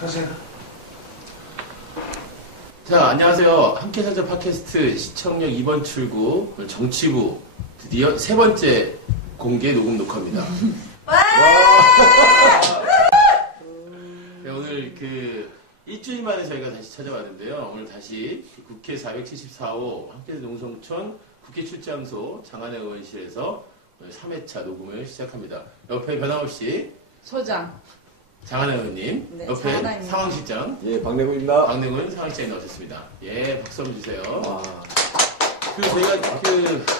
하세요. 자, 안녕하세요. 함께 사자 팟캐스트 시청역 2번 출구 정치부 드디어 세 번째 공개 녹음 녹화입니다. 네, 오늘 일주일 만에 저희가 다시 찾아왔는데요. 오늘 다시 국회 474호 함께 농성촌 국회 출장소 장안의 의원실에서 3회차 녹음을 시작합니다. 옆에 변함없이 소장 장안의 의원님, 네, 옆에 장안아입니다. 상황실장, 예, 박내구입니다. 박내군 상황실장님 나오셨습니다. 예, 박수 한번 주세요. 아, 저희가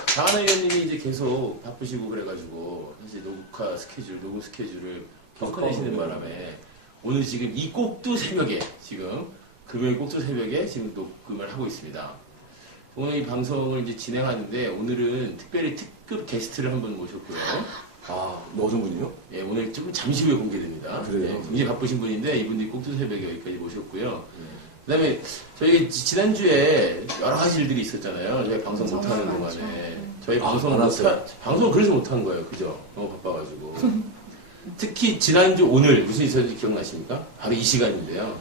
장안의 의원님이 이제 계속 바쁘시고 그래가지고 사실 녹음 스케줄을 계속 꺼내시는 바람에 오늘 지금 이 꼭두 새벽에 금요일 꼭두 새벽에 지금 녹음을 하고 있습니다. 오늘 이 방송을 이제 진행하는데 오늘은 특별히 특급 게스트를 한 분 모셨고요. 어느 분이요? 예, 오늘 좀 잠시 후에 공개됩니다. 그래요? 예, 굉장히 바쁘신 분인데 이분들이 꼭두 새벽에 여기까지 모셨고요. 그다음에 저희 지난주에 여러 가지 일들이 있었잖아요. 저희 방송 못하는 동안에 저희 방송을 그래서 못한 거예요. 그죠? 너무 바빠가지고. 특히 지난주 오늘 무슨 있었는지 기억나십니까? 바로 이 시간인데요.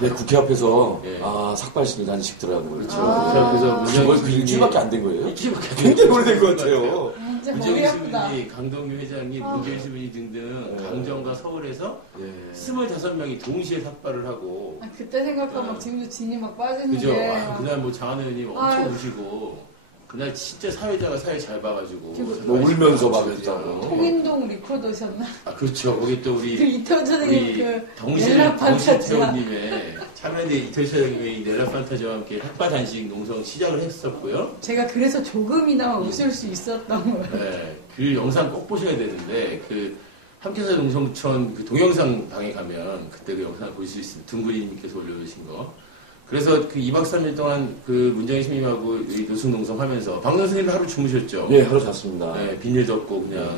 네, 국회 앞에서 예. 삭발신을 한씩 들어가는 그렇죠. 거죠. 그래서 문재인 그 일주일밖에 안 된 거예요? 일주일밖에 안 굉장히 오래된 것 같아요. 진짜 머리 문재인 아프다. 신분이, 강동규 회장이, 문재인 신분이 등등 강정과 서울에서 예. 25명이 동시에 삭발을 하고 그때 생각하면 지금도 진이 막 빠지는 그죠? 게 그날 장안의 의원님 엄청 아유. 우시고 그날 진짜 사회자가 사회 잘 봐가지고 뭐 울면서 막 했잖아요. 통인동 리코더셨나? 그렇죠. 거기 또 우리 이태원 우리 선생님 덩실 넬라 판타지와 덩실님의 참여대 이태원 선생님의 넬라 판타지와 함께 핫바단식 농성 시작을 했었고요. 제가 그래서 조금이나마 웃을 수 있었던 거예요. 네, 그 영상 꼭 보셔야 되는데 함께사 농성촌 동영상 방에 가면 그때 그 영상을 볼 수 있습니다. 둥그리님께서 올려주신 거. 그래서 2박 3일 동안 문재인 시민하고 노숙농성 하면서 박노 선생님 하루 주무셨죠? 네, 하루 잤습니다. 네, 비닐 덮고 그냥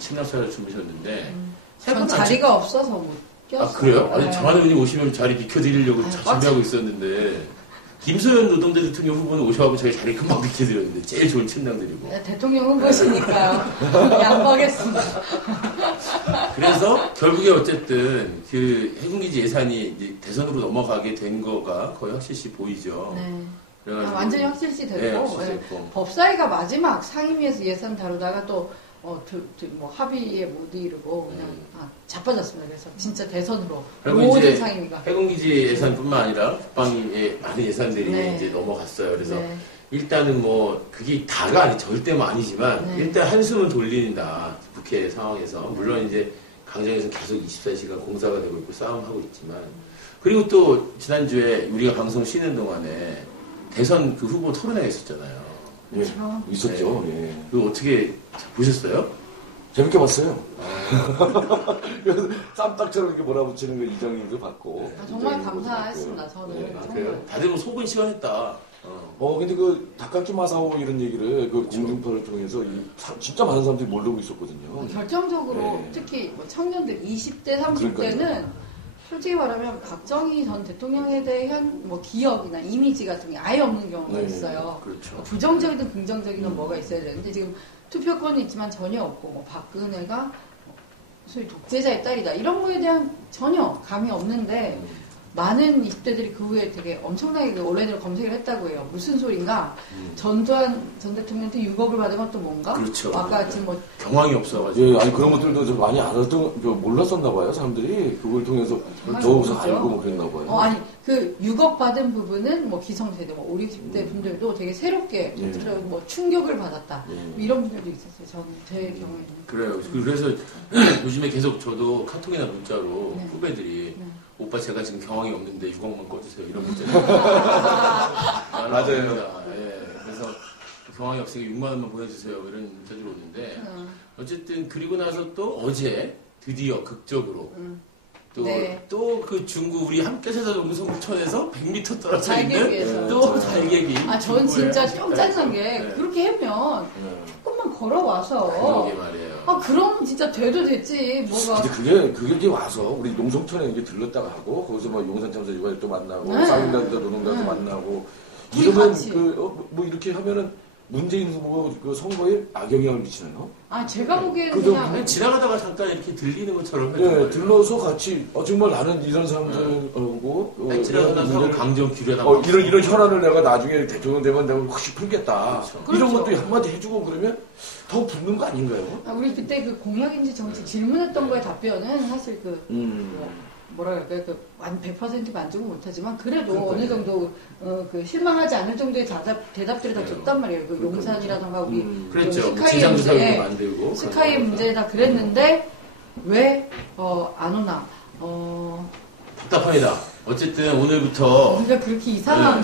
침낭차려 주무셨는데 전 자리가 없어서 못 꼈어요. 아 그래요? 아니 네. 장안의 의원님 오시면 자리 비켜드리려고 준비하고 있었는데 김소연 노동대 대통령 후보는 오셔가지고 저희 자리 금방 비켜드렸는데 제일 좋은 침낭 드리고 네, 대통령 후보시니까요. 양보하겠습니다. 그래서 결국에 어쨌든 해군기지 예산이 이제 대선으로 넘어가게 된 거가 거의 확실시 보이죠. 네. 그래가지고 완전히 확실시 됐고, 네, 확실시 됐고. 법사위가 마지막 상임위에서 예산 다루다가 또 합의에 못 이르고 그냥 자빠졌습니다. 그래서 진짜 대선으로 그리고 모든 이제 상임위가 해군기지 예산뿐만 아니라 국방의 많은 예산들이 네. 이제 넘어갔어요. 그래서 네. 일단은 그게 다가 절대 아니지만 네. 일단 한숨은 돌린다. 국회 상황에서 물론 이제 강정에서 계속 24시간 공사가 되고 있고 싸움하고 있지만 그리고 또 지난주에 우리가 방송 쉬는 동안에 대선 후보 토론회가 있었잖아요. 예, 그렇죠. 있었죠. 예. 그거 어떻게 보셨어요? 재밌게 봤어요. 그래서 쌈딱처럼 이렇게 몰아붙이는 거 이정희도 봤고. 정말 이정희도 감사했습니다. 봤고요. 저는 예. 정말. 그래요? 다들 속은 시원했다. 근데 닭강정 마사오 이런 얘기를 공중파를 통해서 진짜 많은 사람들이 모르고 있었거든요. 결정적으로 네. 특히 청년들 20대, 30대는 그러니까요. 솔직히 말하면 박정희 전 대통령에 대한 기억이나 이미지 같은 게 아예 없는 경우가 네. 있어요. 그렇죠. 부정적이든 긍정적이든 뭐가 있어야 되는데 지금 투표권은 있지만 전혀 없고 박근혜가 소위 독재자의 딸이다 이런 거에 대한 전혀 감이 없는데 많은 20대들이 그 후에 되게 엄청나게 온라인으로 검색을 했다고 해요. 무슨 소린가? 전두환 전 대통령한테 6억을 받은 건 또 뭔가? 그렇죠. 아까 지금 경황이 없어가지고. 예, 아니 그런 것들도 좀 많이 몰랐었나 봐요. 사람들이 그걸 통해서 더욱서 알고 그랬나 봐요. 아니 그 6억 받은 부분은 기성세대 5, 60대 분들도 되게 새롭게 예. 충격을 받았다. 예. 이런 분들도 있었어요. 제 경우에는. 그래요. 그래서 요즘에 계속 저도 카톡이나 문자로 네. 후배들이 네. 오빠 제가 지금 경황이 없는데 6억만 꺼주세요. 이런 문자. 맞아요. 예. 그래서 경황이 없으니까 6만 원만 보내주세요. 이런 문자들이 오는데 어쨌든 그리고 나서 또 어제 드디어 극적으로 네. 또 그 중구 우리 함께 사자 농성촌에서 100m 떨어져 있는 달개비에서. 또 달개비. 전 진짜 좀 짜증난 게 네. 그렇게 하면 조금만 걸어와서 그러게 말이에요. 그럼 진짜 돼도 됐지 뭐가. 근데 그게 이렇게 와서 우리 농성촌에 이제 들렀다가 하고 거기서 용산 참사 유가족도 만나고 네. 쌍인단도 노동자도 네. 만나고 우리 이러면 같이. 뭐 이렇게 하면은 문재인 후보 그 선거에 악영향을 미치나요? 아, 제가 보기에는 그죠. 그냥 아니, 지나가다가 잠깐 이렇게 들리는 것처럼 네, 들러서 같이 정말 나는 이런 사람들하고 지나가다가 강정 기뢰다 이런 혈안을 내가 나중에 대통령 되면 내가 혹시 풀겠다. 그렇죠. 이런 그렇죠. 것도 한마디 해주고 그러면 더 붙는 거 아닌가요? 아, 우리 그때 그 공약인지 정치 질문했던 거에 답변은 사실 그 뭐라 그럴까요? 그 100% 만족은 못하지만 그래도 어느 정도 그 실망하지 않을 정도의 대답들을 다 줬단 말이에요. 그 용산이라던가 우리 그랬죠. 스카이 지상주사도 문제, 만들고 스카이 문제 다 그랬는데 왜 안 오나? 답답합니다. 어쨌든 오늘부터 우리가 그렇게 이상한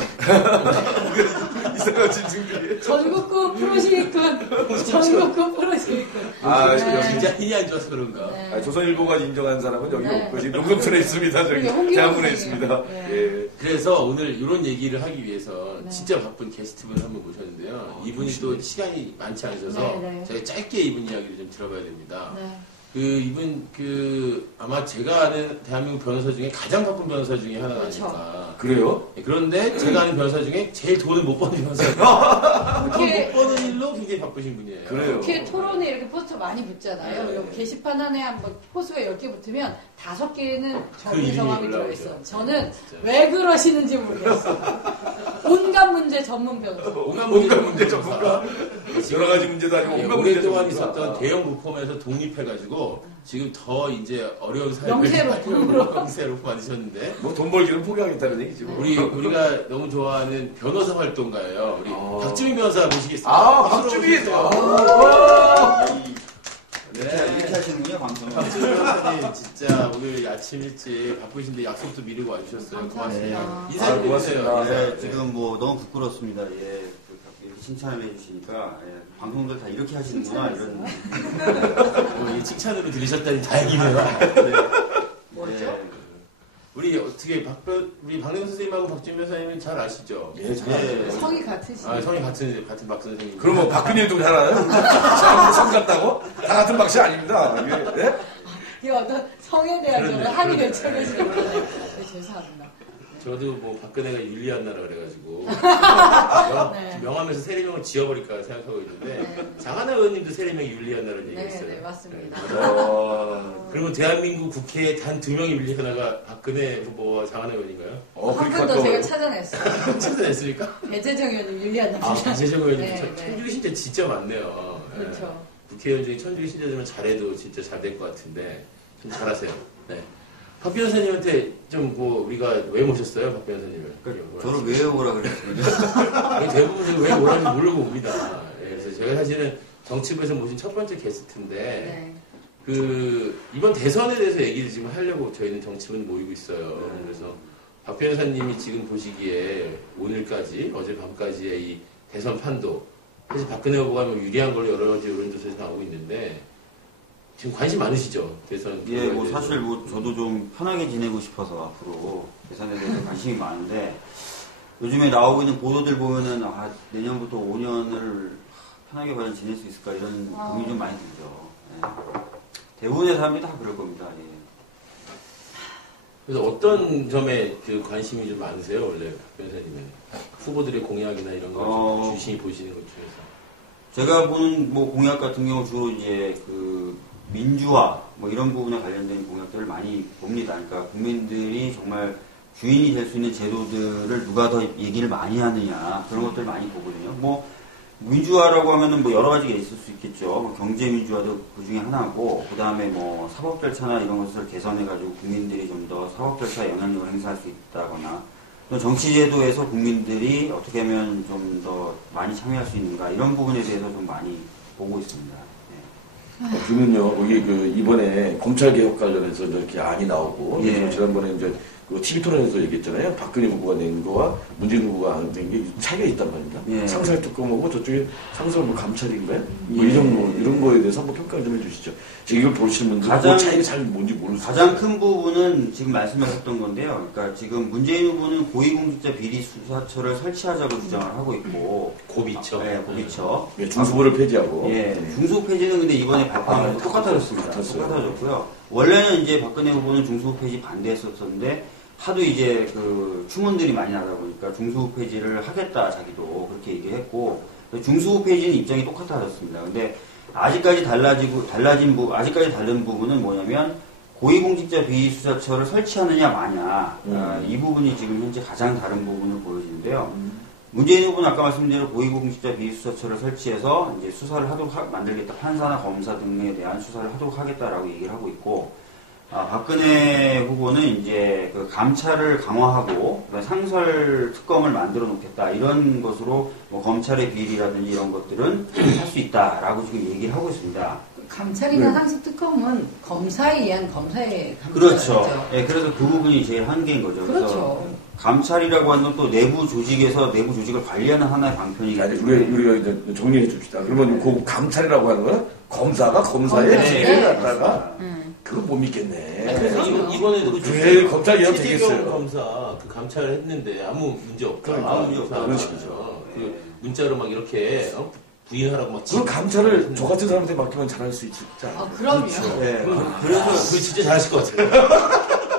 이상한 짐승들이. 전국구 프로시리콘 전국구 프로시리콘 아, 네. 진짜 힘이 안 좋아서 그런가. 네. 아, 조선일보가 인정한 사람은 여기 네. 없고 지금 용성천에 있습니다. 저기 여기 홍기영 대학문에 선생님. 있습니다. 네. 예. 그래서 오늘 이런 얘기를 하기 위해서 네. 진짜 바쁜 게스트분을 한번 모셨는데요. 이분이 또 시간이 많지 않으셔서 네, 네. 저희 짧게 이분 이야기를 좀 들어봐야 됩니다. 네. 이분 아마 제가 아는 대한민국 변호사 중에 가장 바쁜 변호사 중에 하나가 그렇죠. 아닐까. 그래요? 그런데 제가 아는 변호사 중에 제일 돈을 못 버는 변호사예요. 그렇게 못 버는 일로 굉장히 바쁘신 분이에요. 그래요. 국회 토론에 이렇게 포스터 많이 붙잖아요. 네. 여기 게시판 안에 한번 포스가 10개 붙으면 5개는 그 저분 이름이 성함이 올라오죠. 들어있어. 저는 진짜. 왜 그러시는지 모르겠어요. 온갖 문제 전문 변호사. 온갖 문제 전문가. 여러 가지 문제도 아니고 예, 온갖 문제 오랫동안 전문가. 있었던 대형 부펌에서 독립해가지고 지금 더 이제 어려운 삶을 명세로펌으로. 명세로 만드셨는데 뭐 돈 벌기는 포기하겠다는 얘기죠. 우리가 너무 좋아하는 변호사 활동가예요. 우리 박주민 변호사 모시겠습니다. 아, 박수로 박주민! 모시겠습니다. 이렇게 하시는군요, 방송. 박주민 변호사님 진짜 오늘 아침 일찍 바쁘신데 약속도 미루고 와주셨어요. 고맙습니다. 감사합니다. 인사 좀 해주세요. 고맙습니다. 예, 지금 뭐 너무 부끄럽습니다. 예, 이렇게 칭찬을 해주시니까 예, 방송들 다 이렇게 하시는구나 이런. 이 칭찬으로 들으셨다니 다행이네요. 뭐죠? 예, 우리 어떻게 우리 박명 선생님하고 박주민 변호사님은 잘 아시죠? 예, 잘 예. 알아요. 성이 같으시네. 아, 성이 같은 박 선생님. 그럼 뭐 박근혜도 잘 알아요? 사람들 성 같다고? 다 같은 박씨 아닙니다. 이게, 예? 이 어떤 성에 대한 그러네, 저는 한이 그러네. 외쳐내시는 거예요. 네, 죄송합니다. 저도 뭐 박근혜가 윤리한 나라 그래가지고 네. 명하면서 세례명을 지어버릴까 생각하고 있는데 네. 장하나 의원님도 세례명이 윤리한 나라는 네, 얘기했어요. 네, 맞습니다. 그리고 대한민국 국회에 단 2명이 윤리하나가 박근혜 후보와 장하나 의원인가요? 한 분 더 제가 찾아냈어요. 찾아냈습니까? 배재정 의원님 윤리한 아, 남자. 박재정 의원님 네, 네. 천주교 신자 진짜 많네요. 예. 그렇죠. 국회의원 중에 천주교 신자들은 잘해도 진짜 잘 될 것 같은데 좀 잘하세요. 네. 박 변호사님한테 좀 뭐 우리가 왜 모셨어요, 박 변호사님을? 저를 왜 오라 그랬어요? 대부분 왜 오라는지 모르고 옵니다. 예, 그래서 제가 사실은 정치부에서 모신 첫 번째 게스트인데 네. 이번 대선에 대해서 얘기를 지금 하려고 저희는 정치부는 모이고 있어요. 그래서 박 변호사님이 지금 보시기에 오늘까지 어젯밤까지의 이 대선 판도 사실 박근혜 후보가 뭐 유리한 걸로 여러 가지 여론조사에서 나오고 있는데 지금 관심 많으시죠? 대선. 예, 뭐 사실 뭐 저도 좀 편하게 지내고 싶어서 앞으로 대선에 대해서 관심이 많은데 요즘에 나오고 있는 보도들 보면은 내년부터 5년을 편하게 과연 지낼 수 있을까 이런 고민이 좀 많이 들죠. 예. 대부분의 사람들이 다 그럴 겁니다. 예. 그래서 어떤 점에 그 관심이 좀 많으세요, 원래 박 변호사님은? 후보들의 공약이나 이런 걸 좀 유심히 보시는 것 중에서. 제가 보는 뭐 공약 같은 경우 주로 이제 그 민주화 뭐 이런 부분에 관련된 공약들을 많이 봅니다. 그러니까 국민들이 정말 주인이 될 수 있는 제도들을 누가 더 얘기를 많이 하느냐 그런 것들을 많이 보거든요. 뭐 민주화라고 하면은 뭐 여러 가지가 있을 수 있겠죠. 뭐 경제 민주화도 그 중에 하나고, 그 다음에 뭐 사법 절차나 이런 것을 개선해가지고 국민들이 좀 더 사법 절차에 영향력을 행사할 수 있다거나, 또 정치 제도에서 국민들이 어떻게 하면 좀 더 많이 참여할 수 있는가 이런 부분에 대해서 좀 많이 보고 있습니다. 그러면요, 여기 이번에 검찰 개혁 관련해서 이렇게 안이 나오고, 예. 그래서 지난번에 이제 그 TV 토론에서 얘기했잖아요. 박근혜 후보가 낸 거와 문재인 후보가 낸 게 차이가 있단 말입니다. 예. 상설 특검하고 저쪽에 상설 뭐 감찰인가요? 뭐 예. 이런 거에 대해서 한번 평가 좀 해주시죠. 지금 이걸 보시는 분들 가장- 그 차이가 잘 뭔지 모르겠어요. 가장 큰 부분은 지금 말씀하셨던 건데요. 그러니까 지금 문재인 후보는 고위공직자 비리 수사처를 설치하자고 주장을 하고 있고, 고비처. 네, 고비처. 예, 중수부를 폐지하고. 예, 네. 중수 폐지는 근데 이번에 발표한 거 똑같아졌습니다. 같았어요. 똑같아졌고요. 원래는 이제 박근혜 후보는 중수 폐지 반대했었는데 하도 이제 그 추문들이 많이 나다 보니까 중수 폐지를 하겠다 자기도 그렇게 얘기했고, 중수부 페이지는 입장이 똑같아졌습니다. 근데 아직까지 아직까지 다른 부분은 뭐냐면 고위공직자 비수사처를 설치하느냐 마냐 이 부분이 지금 현재 가장 다른 부분을 보여지는데요. 문재인 후보는 아까 말씀드린 대로 고위공직자 비수사처를 설치해서 이제 수사를 만들겠다, 판사나 검사 등에 대한 수사를 하도록 하겠다라고 얘기를 하고 있고, 박근혜 후보는 이제 그 감찰을 강화하고 상설 특검을 만들어 놓겠다 이런 것으로 뭐 검찰의 비리라든지 이런 것들은 할 수 있다라고 지금 얘기를 하고 있습니다. 감찰이나 상습 특검은 검사에 의한 검사의 감찰이죠. 그렇죠. 네, 그래서 그 부분이 제일 한계인 거죠. 그렇죠. 그래서 감찰이라고 하는 건 또 내부 조직을 관리하는 하나의 방편이기 때문에 우리가 이제 정리해 줍시다. 그러면 그 감찰이라고 하는 거는 검사가 검사의 검사. 지혜를 네. 갖다가 그거 못 믿겠네. 그래서 이번에도 그 왜 검찰 이형 최재경 되겠어요? 검사 그 감찰을 했는데 아무 문제 없다. 그러니까 아무 문제 없다. 그런 식이죠. 그 문자로 막 이렇게 부인하라고 막. 그 감찰을 저 같은 사람한테 맡기면 잘할 수 있지 않아요? 아, 그럼요. 네, 그래서 그 진짜 잘하실 것 같아요.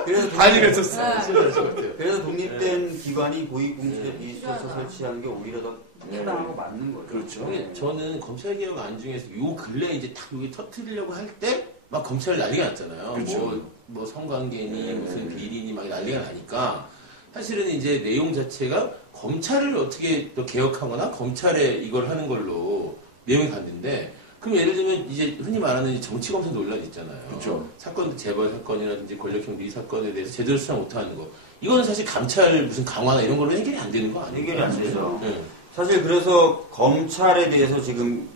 그래서 반일했었어. 진짜 잘하실 것 같아요. 그래서 독립된 기관이 고위공직자 비수사처 설치하는 게 오히려 더 타당하고 맞는 거죠. 그렇죠. 근데 저는 검찰개혁 안중에서 요 근래 이제 딱 여기 터트리려고 할 때 막 검찰 난리가 났잖아요. 그렇죠. 뭐 성관계니 무슨 비리니 막 난리가 나니까 사실은 이제 내용 자체가 검찰을 어떻게 또 개혁하거나 검찰에 이걸 하는 걸로 내용이 갔는데, 그럼 예를 들면 이제 흔히 말하는 이제 정치검사 논란 있잖아요. 그렇죠. 사건, 재벌 사건이라든지 권력형 비리 사건에 대해서 제대로 수사 못하는 거. 이거는 사실 감찰 무슨 강화나 이런 걸로 해결이 안 되는 거 아니에요? 해결이 안 되죠. 네. 사실 그래서 검찰에 대해서 지금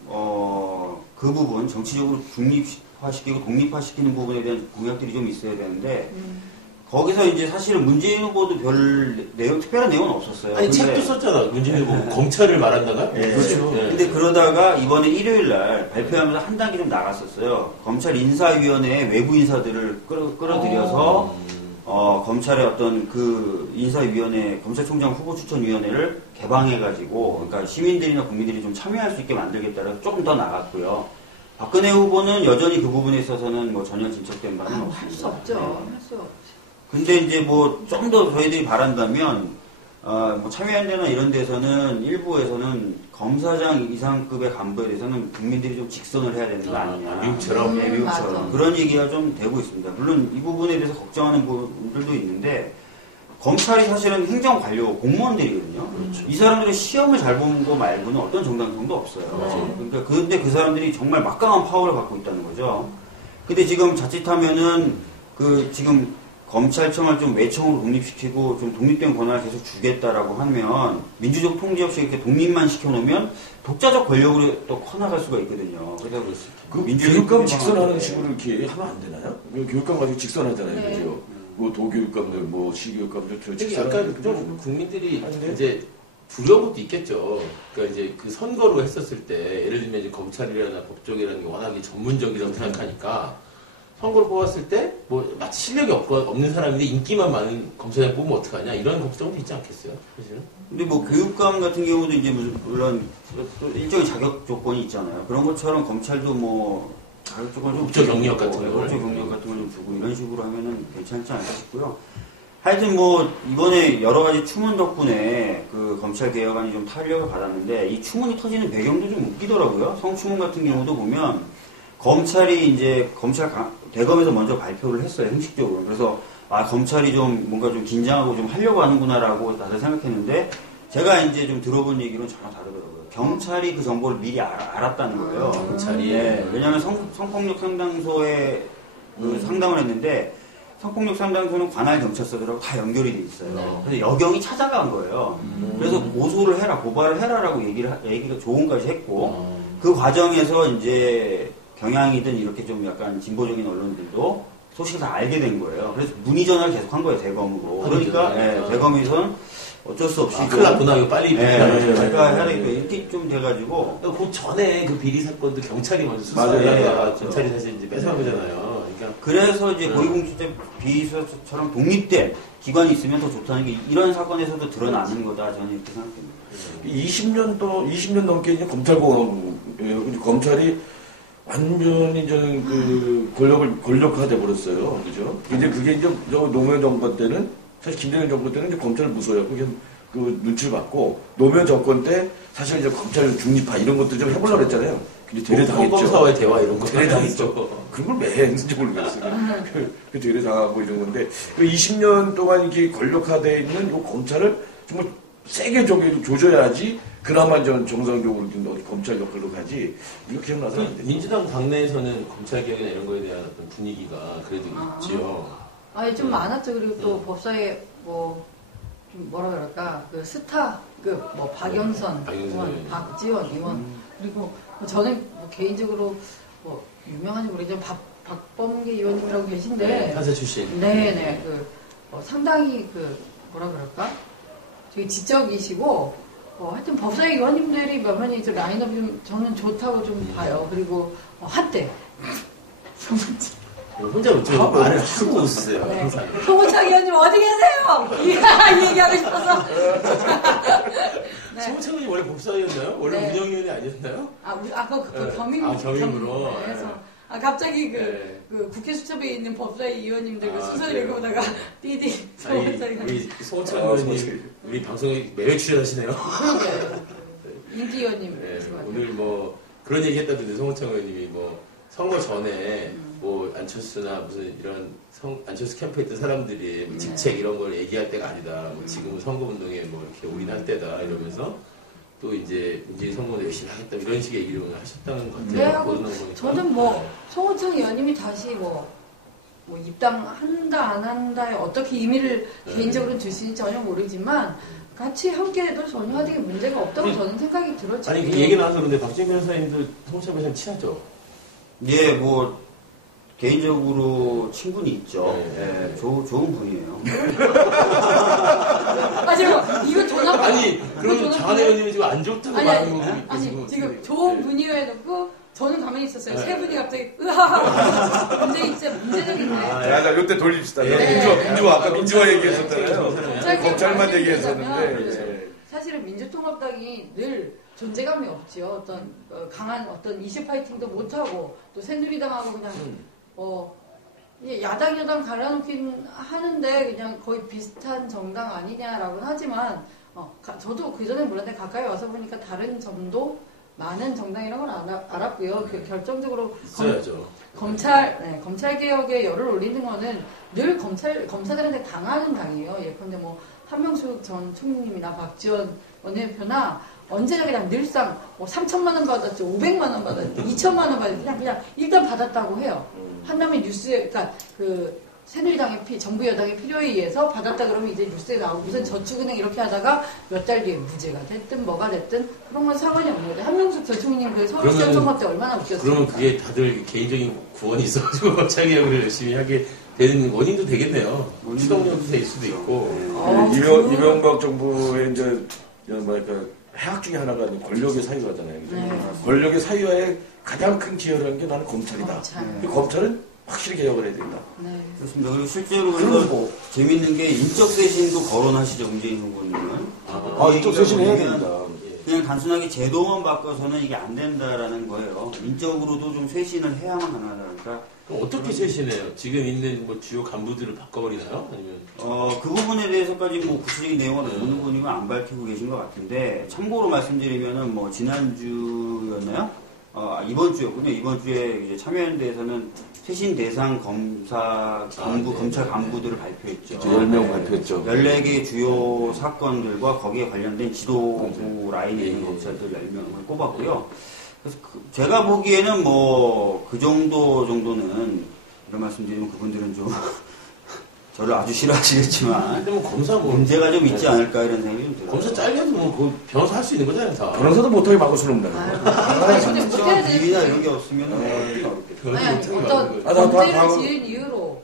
그 부분 정치적으로 중립화시키고 독립화시키는 부분에 대한 공약들이 좀 있어야 되는데 거기서 이제 사실은 문재인 후보도 별 특별한 내용은 없었어요. 아니, 근데 책도 썼잖아. 문재인 후보 검찰을 말한다가? 그렇죠. 근데 그러다가 이번에 일요일 날 발표하면서 한 단계 좀 나갔었어요. 검찰 인사위원회에 외부 인사들을 끌어들여서 검찰의 어떤 그 인사위원회, 검찰총장 후보 추천위원회를 개방해가지고, 그러니까 시민들이나 국민들이 좀 참여할 수 있게 만들겠다고 조금 더 나갔고요. 박근혜 후보는 여전히 그 부분에 있어서는 뭐 전혀 진척된 바는 없습니다. 할 수 없죠. 네. 할 수 없죠. 근데 이제 뭐 좀 더 저희들이 바란다면, 뭐 참여연대나 이런 데서는 일부에서는 검사장 이상급의 간부에 대해서는 국민들이 좀 직선을 해야 되는 거 아니냐. 미국처럼? 네, 미국처럼. 맞아. 그런 얘기가 좀 되고 있습니다. 물론 이 부분에 대해서 걱정하는 분들도 있는데, 검찰이 사실은 행정관료 공무원들이거든요. 그렇죠. 이 사람들은 시험을 잘 본 거 말고는 어떤 정당성도 없어요. 그러니까 근데 그 사람들이 정말 막강한 파워를 갖고 있다는 거죠. 근데 지금 자칫하면은 지금 검찰청을 좀 외청으로 독립시키고 좀 독립된 권한을 계속 주겠다라고 하면 민주적 통제 없이 이렇게 독립만 시켜놓으면 독자적 권력으로 또 커나갈 수가 있거든요. 그래서 그 교육감 직선하는 식으로 이렇게 하면 안 되나요? 교육감 가지고 직선하잖아요. 네. 그죠? 뭐 도교육감들, 뭐 시교육감들 되게 직선하는 약간 좀 국민들이 아닌데? 이제 두려운 것도 있겠죠. 그러니까 이제 그 선거로 했었을 때 예를 들면 이제 검찰이라나 법조계라는 게 워낙에 전문적이라고 생각하니까 선거를 뽑았을 때 뭐 마치 실력이 없는 사람인데 인기만 많은 검사장 뽑으면 어떡하냐 이런 걱정도 있지 않겠어요? 사실은? 근데 뭐 교육감 같은 경우도 이제 물론 또 일종의 자격 조건이 있잖아요. 그런 것처럼 검찰도 뭐 자격 조건을 좀 법조 경력 같은 걸. 법조 경력 같은 걸 좀 주고 이런 식으로 하면은 괜찮지 않을까 싶고요. 하여튼 뭐 이번에 여러 가지 추문 덕분에 그 검찰 개혁안이 좀 탄력을 받았는데 이 추문이 터지는 배경도 좀 웃기더라고요. 성추문 같은 경우도 보면 검찰이 이제 대검에서 먼저 발표를 했어요, 형식적으로. 그래서 검찰이 좀 뭔가 좀 긴장하고 좀 하려고 하는구나라고 다들 생각했는데 제가 이제 좀 들어본 얘기로는 전혀 다르더라고요. 경찰이 그 정보를 미리 알았다는 거예요. 경찰이? 네, 왜냐하면 성폭력 상담소에 상담을 했는데 성폭력 상담소는 관할 경찰서들하고 다 연결이 돼 있어요. 그래서 여경이 찾아간 거예요. 그래서 고소를 해라, 고발을 해라라고 얘기가 조언까지 했고 그 과정에서 이제 경향이든 이렇게 좀 약간 진보적인 언론들도 소식을 다 알게 된 거예요. 그래서 문의 전화를 계속 한 거예요, 대검으로. 그러니까 대검에서는 어쩔 수 없이 큰일 났구나, 이거 빨리 제가 해야 되겠다 이렇게 좀 돼가지고 그 전에 그 비리 사건도 경찰이 먼저 맞아요. 수사하다가 검찰이 사실 이제 뺏어간 거잖아요. 그러니까 그래서 이제 고위공직자 비수사처럼 독립된 기관이 있으면 더 좋다는 게 이런 사건에서도 드러나는 거다 저는 이렇게 생각합니다. 20년 넘게 이제 검찰공화국이에요. 검찰이 완전히 저는 그 권력화돼 버렸어요. 그죠? 근데 그게 이제 노무현 정권 때는 사실 김대중 정권 때는 이제 검찰을 무서워요. 그게 그 눈치를 받고 노무현 정권 때 사실 이제 검찰 중립화 이런 것도 좀 해보려고 했잖아요. 근데 되레당했죠. 검사와의 대화 이런 거 되레당했죠. 그걸 왜 했는지 모르겠어요. 그 되레당하고 이런 건데 그 20년 동안 이렇게 권력화되어 있는 요 검찰을 정말 세게 조져야지 그나마 정상적으로 검찰 역할로 가지. 이거 기억나서 안 되죠. 민주당 당내에서는 검찰 개혁이나 이런 거에 대한 어떤 분위기가 그래도 있지요. 아니 좀 많았죠. 그리고 또 법사에 뭐 좀 뭐라 그럴까 그 스타급 뭐 박영선 의원, 박지원 의원 그리고 저는 뭐 개인적으로 뭐 유명한지 모르겠지만 박범계 의원님이라고 계신데 판사 출신. 네네 상당히 그 뭐라 그럴까 되게 지적이시고 하여튼 법사위 의원님들이 몇 명이 이제 라인업이 좀 저는 좋다고 좀 봐요. 그리고 한때 혼자 웃죠. 말을 하고 웃으세요. 네. 항상. 송호창 의원님 어디 계세요? 이 얘기하고 싶어서. 네. 송호창 의원이 원래 법사위였나요? 원래 네. 운영위원회 아니었나요? 그 겸임. 겸임으로. 그래서 갑자기 네. 그 국회 수첩에 있는 법사위 의원님들 그 순서 그래요? 읽어보다가 띠디 송호창 의원님. 우리 송호창 의원님 우리 방송에 매회 출연하시네요. 그러게. 인기 의원님. 네, 오늘 뭐 그런 얘기 했다던데 송호창 의원님이 뭐 선거 전에 뭐 안철수나 무슨 이런 안철수 캠프에 있던 사람들이 뭐 직책 이런 걸 얘기할 때가 아니다. 뭐 지금은 선거운동에 뭐 이렇게 올인할 때다 이러면서 또 이제 문재인 선거운동 열심히 하겠다 이런 식의 얘기를 오늘 하셨다는 것 같아요. 네, 하고 보도나온 거니까. 저는 뭐 송호창 의원님이 다시 뭐 입당한다 안 한다에 어떻게 의미를 개인적으로 주시는지 전혀 모르지만 같이 함께해도 전혀 하되게 문제가 없다고 저는 생각이 들었죠. 아니 그 얘기 나와서 근데 박재민 변호사님도 송호창 변호사님 친하죠? 예, 뭐 개인적으로 친분이 있죠. 네. 예, 좋은 분이에요. 지금 이거 전화 아니 그러면 장한 의원님이 지금 안 좋다고 말하는 거 아니 지금 좋은 분이요 해놓고 저는 가만히 있었어요. 세 분이 갑자기 으하하 굉장히 진짜 문제적인데. 자, 이때 돌립시다. 네. 민주화 아까 민주화 얘기했었잖아요. 검찰 검찰만 개혁 얘기했었는데. 말씀드리자면 사실은 민주통합당이 늘 존재감이 없지요. 어떤 강한 어떤 이슈 파이팅도 못하고 또 새누리당하고 그냥 이게 야당 여당 갈라놓긴 하는데 그냥 거의 비슷한 정당 아니냐라고는 하지만 저도 그 전에 몰랐는데 가까이 와서 보니까 다른 점도 많은 정당이라는 걸 알았고요. 결정적으로 있어야죠. 검찰 개혁에 열을 올리는 거는 늘 검사들한테 당하는 당이에요. 예컨대 뭐 한명숙 전 총리님이나 박지원 원내대표나 언제나 그냥 늘상 3천만 원 받았지, 500만 원 받았지, 2천만 원 받았지, 그냥 일단 받았다고 해요. 한남이 뉴스에, 그러니까 새누리당의 정부 여당의 필요에 의해서 받았다 그러면 이제 뉴스에 나오고 무슨 저축은행 이렇게 하다가 몇 달 뒤에 무죄가 됐든 뭐가 됐든 그런 건 상관이 없는 거죠. 한명숙 전 총리님 그 서울시장 선거 때 얼마나 웃겼어요. 그러면 그게 다들 개인적인 구원이 있어가지고 검찰 개혁을 열심히 하게 되는 원인도 되겠네요. 추동력도 될 수도 있고. 이명박 정부의 이제 뭐랄까 해악 중에 하나가 권력의 사유화잖아요. 권력의 사유화에 가장 큰 기여를 한 게 나는 검찰이다. 검찰은 확실히 개혁을 해야 된다. 네. 그렇습니다. 그리고 실제로 재밌는 게 인적 쇄신도 거론하시죠, 문재인 후보님은. 인적 쇄신 해야 된다. 그냥 단순하게 제도만 바꿔서는 이게 안 된다라는 거예요. 인적으로도 좀 쇄신을 해야만 하나. 그러니까 그럼 어떻게 쇄신해요? 지금 있는 뭐 주요 간부들을 바꿔버리나요? 아니면 그 부분에 대해서까지 뭐 구체적인 내용은 오늘 후보님은 안 밝히고 계신 것 같은데 참고로 말씀드리면은 뭐 지난주였나요? 이번 주였군요. 이번 주에 이제 참여연대에서는 쇄신 대상 검찰 간부들을 발표했죠. 10명 발표했죠. 14개 주요 사건들과 거기에 관련된 지도부 라인에 있는 검사들 10명을 꼽았고요. 그래서 제가 보기에는 뭐 그 정도는 이런 말씀드리면 그분들은 좀 저를 아주 싫어하시겠지만 근데 뭐 검사 문제가 좀 있지 않을까 이런 생각이 좀 들어요. 검사 잘려도 뭐 변호사 할 수 있는 거잖아요, 다. 변호사도 못하게 바꿔 쓰는 거다. 근데 못해야 비위나 되는데. 이런 게 없으면 어렵겠죠. 아니, 어떤 나 범죄를 방금- 지은 이유로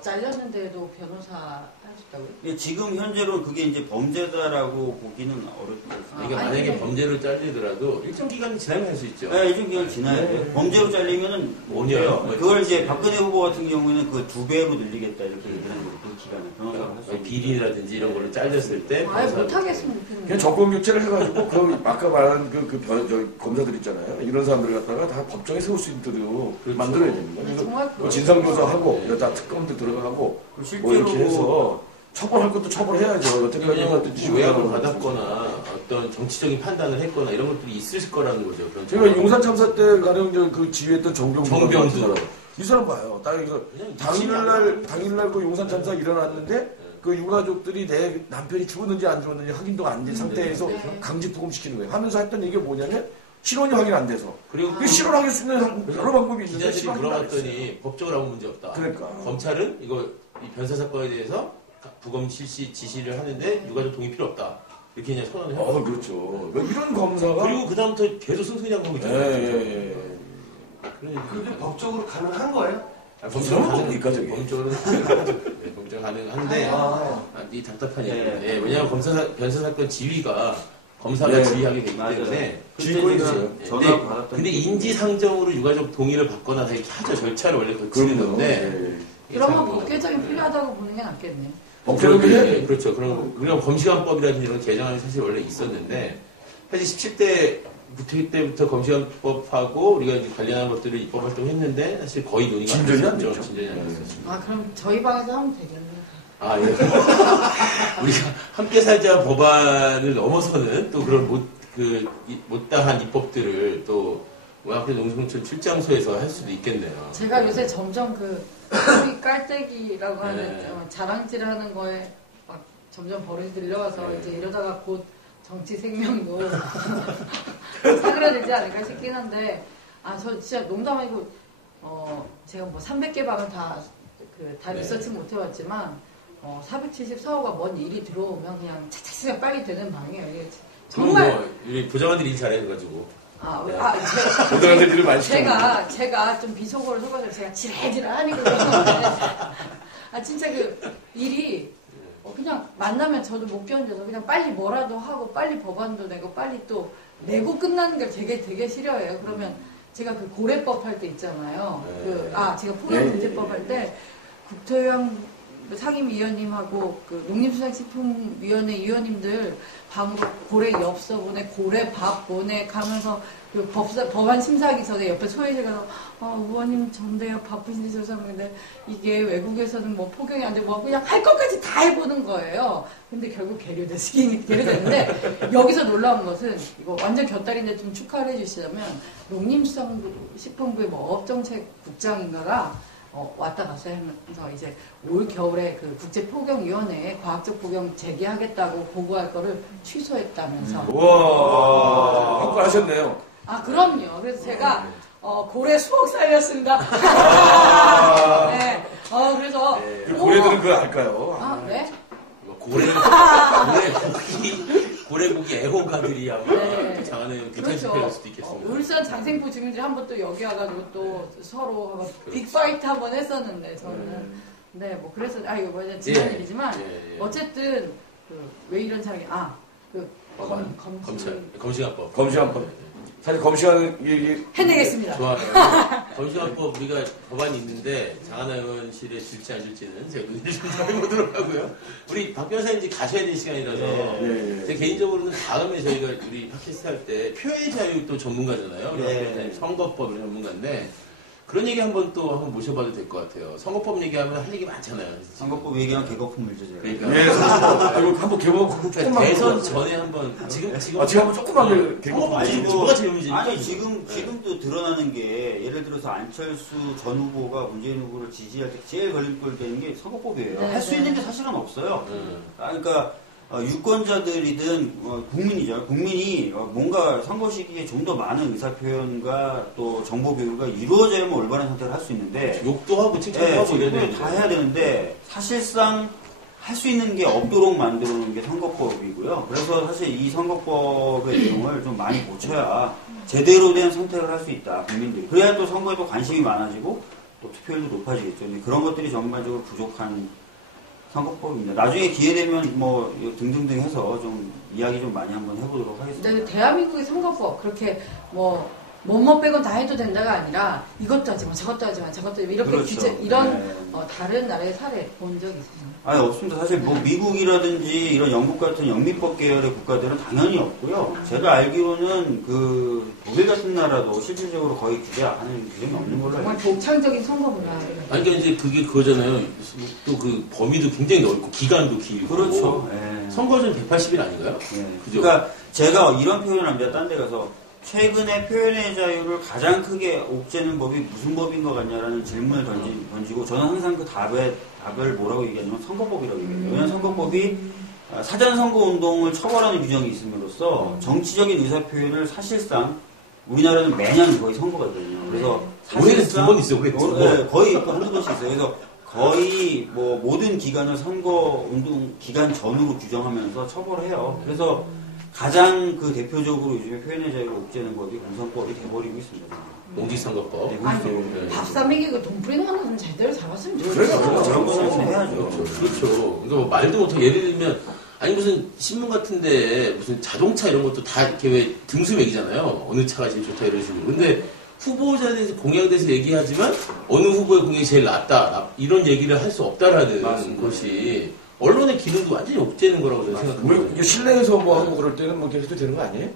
잘렸는데도 변호사 할 수 있다고요? 예, 지금 현재로는 그게 이제 범죄다라고 보기는 어렵습니다. 이게 만약에 아니, 범죄로 잘리더라도 일정 기간 지나면 할 수 있죠. 네, 일정 기간 지나야 돼요. 범죄로 잘리면은 못 5년. 해요. 그걸 이제 박근혜 후보 같은 경우에는 그 2배로 늘리겠다 이렇게 얘기를 하는 거예요. 그 기간을 변호사로 할 수 있는. 비리라든지 이런 걸로 잘렸을 때 아예 변호사 못하겠으면 좋겠는데. 그냥 정권 교체를 해가지고 아까 말한 검사들 있잖아요. 이런 사람들 갖다가 다 법정에 세울 수 있도록 만들어야 됩니다. 그래서 정말 뭐 진상조사하고 다 특검도 들어가고 뭐 실제로 이렇게 해서 처벌할 것도 처벌해야죠. 여태까지 지 외압을 받았거나 어떤 정치적인 판단을 했거나 이런 것들이 있을 거라는 거죠. 그런 제가 용산 참사 때 가령 그 지휘했던 정병수. 이 사람 봐요. 딱 이거 당일날 그 용산 참사 일어났는데 그 유가족들이 내 남편이 죽었는지 안 죽었는지 확인도 안 된 상태에서 강제 부검시키는 거예요. 하면서 했던 얘기가 뭐냐면 신원이 확인 안 돼서. 그리고 실현하게 수 있는 여러 방법이 있는데 기자들이 물어봤더니 법적으로 아무 문제 없다. 그러니까. 검찰은 이거 이 변사 사건에 대해서 부검 실시 지시를 하는데 유가족 동의 필요 없다. 이렇게 그냥 선언을 해요. 그렇죠. 이런 검사가 그리고 그 다음부터 계속 승승이 한 거죠. 예. 그게 법적으로 가능한 거예요? 법적으로 뭡니까 저게? 법적으로는 가능하죠. 네, 법적으로 가능한데 이 답답한 얘기예요. 예, 왜냐하면 변사 사건 지휘가 검사가 지휘하게 되기 때문에 지휘권이 있어요. 전화 받았던. 근데 인지상정으로 유가족 동의를 받거나 다 이렇게 하죠. 절차를 원래 거치는 건데. 그러면 법개정이 필요하다고 보는 게 낫겠네요. 법개정이 해야 그렇죠. 그런 검시관법이라든지 이런 개정안이 사실 원래 있었는데 사실 17대 때부터 검시관법하고 우리가 이제 관련한 것들을 입법 활동했는데 사실 거의 논의가 진전이 안 됐죠. 진전이 안 됐었습니다. 아, 그럼 저희 방에서 하면 되겠네요. 아, 예. 우리가 함께 살자 법안을 넘어서는 또 그런 못다한 입법들을 또 앞에 농성촌 출장소에서 할 수도 있겠네요. 제가 요새 점점 소위 깔때기라고 하는 네. 자랑질하는 거에 막 점점 버릇이 들려와서 네. 이제 이러다가 곧 정치 생명도 사그라들지 않을까 싶긴 한데, 저 진짜 농담 아니고, 제가 뭐 300개 방을 다 네. 리서치 못 해봤지만, 474호가 뭔 일이 들어오면 그냥 차차차차 빨리 되는 방이에요. 이게 정말. 뭐 우리 부장관들이 일 잘해가지고. 고등학생 일을 많이 시켜. 제가 좀 비속어를 속아서 제가 지랄지랄하니 그러는데, 진짜 일이, 그냥 만나면 저도 못 견뎌서 그냥 빨리 뭐라도 하고 빨리 법안도 내고 빨리 또 내고 끝나는 걸 되게 싫어해요. 그러면 제가 고래법 할 때 있잖아요. 제가 포괄문제법 할 때 국토교양 상임위원님하고 농림수산식품위원회 위원님들 방으로 고래 엽서 보내, 고래 밥 보내 가면서 법안 심사하기 전에 옆에 소회실 가서 의원님 전데요 바쁘신데 죄송한데 이게 외국에서는 뭐 포경이 안 되고 뭐 그냥 할 것까지 다 해보는 거예요. 근데 결국 계류됐는데 여기서 놀라운 것은 이거 완전 곁다리인데 좀 축하를 해주시자면 농림수산식품부의 업정책국장인가가 왔다 갔다 하면서 이제 올 겨울에 국제포경위원회에 과학적 포경 재개하겠다고 보고할 거를 취소했다면서. 우와, 확 하셨네요. 그럼요. 그래서 제가 고래 수억 살렸습니다. 네. 그래서 고래들은 그걸 알까요? 네. 고래고기 애호가들이 아마 네. 장안에 괜찮을 그렇죠. 수도 있겠습니다. 울산 장생포 주민들이 한번 또 여기 와가지고 또 서로 빅파이트 한번 했었는데 저는 네 뭐 그래서 이거 뭐냐 지난 일이지만 어쨌든 왜 이런 상황이 검시관법. 사실 검시관 얘기 해내겠습니다. 좋아요. 검시관법 우리가 법안이 있는데 장하나 의원실에 줄지 안 줄지는 제가 논의를 좀 해보도록 하고요. 우리 박 변호사님 이제 가셔야 되는 시간이라서 제가 개인적으로는 다음에 저희가 우리 팟캐스트 할 때 표의 자유 또 전문가잖아요. 우리 박 변호사님 선거법 전문가인데 그런 얘기 한번 모셔봐도 될 것 같아요. 선거법 얘기하면 할 얘기 많잖아요. 선거법 얘기하면 개거품 물죠, 제가. 그러니까. 이거 한번 개봉 조금만. 대선 전에 한번 지금 한번 조금만 개봉. 뭐가 제일 문제니까? 아니 지금도 드러나는 게 예를 들어서 안철수 전 후보가 문재인 후보를 지지할 때 제일 걸림돌 되는 게 선거법이에요. 할 수 있는 게 사실은 없어요. 그러니까 유권자들이든 국민이죠. 국민이 뭔가 선거 시기에 좀 더 많은 의사표현과 또 정보 교류가 이루어져야만 올바른 선택을 할 수 있는데 욕도 하고 칭찬도 하고 이래야 다 해야 되는데 사실상 할 수 있는 게 없도록 만들어 놓은 게 선거법이고요. 그래서 사실 이 선거법의 내용을 좀 많이 고쳐야 제대로 된 선택을 할 수 있다. 국민들이. 그래야 또 선거에 또 관심이 많아지고 또 투표율도 높아지겠죠. 근데 그런 것들이 전반적으로 부족한 선거법입니다. 나중에 기회 되면 뭐 등등등 해서 좀 이야기 좀 많이 한번 해보도록 하겠습니다. 네, 대한민국의 선거법 그렇게 뭐 뭐뭐 빼곤 다 해도 된다가 아니라 이것도 하지마 저것도 하지마 저것도 이렇게 그렇죠. 규제 이런 네. 다른 나라의 사례 본 적 있어요? 아니 없습니다. 사실 뭐 미국이라든지 이런 영국 같은 영미법 계열의 국가들은 당연히 없고요. 제가 알기로는 그 독일 같은 나라도 실질적으로 거의 규제하는 규정이 없는 걸로 알고 정말 있습니다. 독창적인 선거 문화. 아니 그러니까 이제 그게 그거잖아요. 또 그 범위도 굉장히 넓고 기간도 길고. 그렇죠. 예. 선거는 180일 아닌가요? 예. 그죠? 그러니까 제가 이런 표현을 합니다. 딴 데 가서 최근에 표현의 자유를 가장 크게 옥죄는 법이 무슨 법인 것 같냐라는 질문을 던지고 저는 항상 그 답을 뭐라고 얘기하냐면 선거법이라고 얘기해요. 왜냐하면 선거법이 사전선거운동을 처벌하는 규정이 있음으로써 정치적인 의사표현을 사실상 우리나라는 매년 거의 선거거든요. 그래서 올해는 두 번 있어요. 올해 두 번. 네, 거의 한두 번씩 있어요. 그래서 거의 뭐 모든 기간을 선거운동 기간 전후로 규정하면서 처벌해요. 그래서 가장 그 대표적으로 요즘에 표현의 자유를 옥죄는 법이 공선법이 돼버리고 있습니다. 공직선거법. 네, 아니, 공직선거법. 밥 싸먹이고 돈 뿌리는 거는 좀 제대로 잡았으면 그렇죠. 좋겠어요. 저런 거는 해야죠. 그렇죠. 그러니까 뭐 말도 못하고 예를 들면 아니 무슨 신문 같은데 무슨 자동차 이런 것도 다 이렇게 왜 등수 매기잖아요. 어느 차가 제일 좋다 이런 식으로. 근데 후보자에 대해서 공약에 대해서 얘기하지만 어느 후보의 공약이 제일 낫다 이런 얘기를 할 수 없다라는 맞습니다. 것이 언론의 기능도 완전히 옥죄는 거라고 저는 뭐 생각합니다. 실내에서 뭐 하고 그럴 때는 뭐 이렇게 해도 되는 거 아니에요?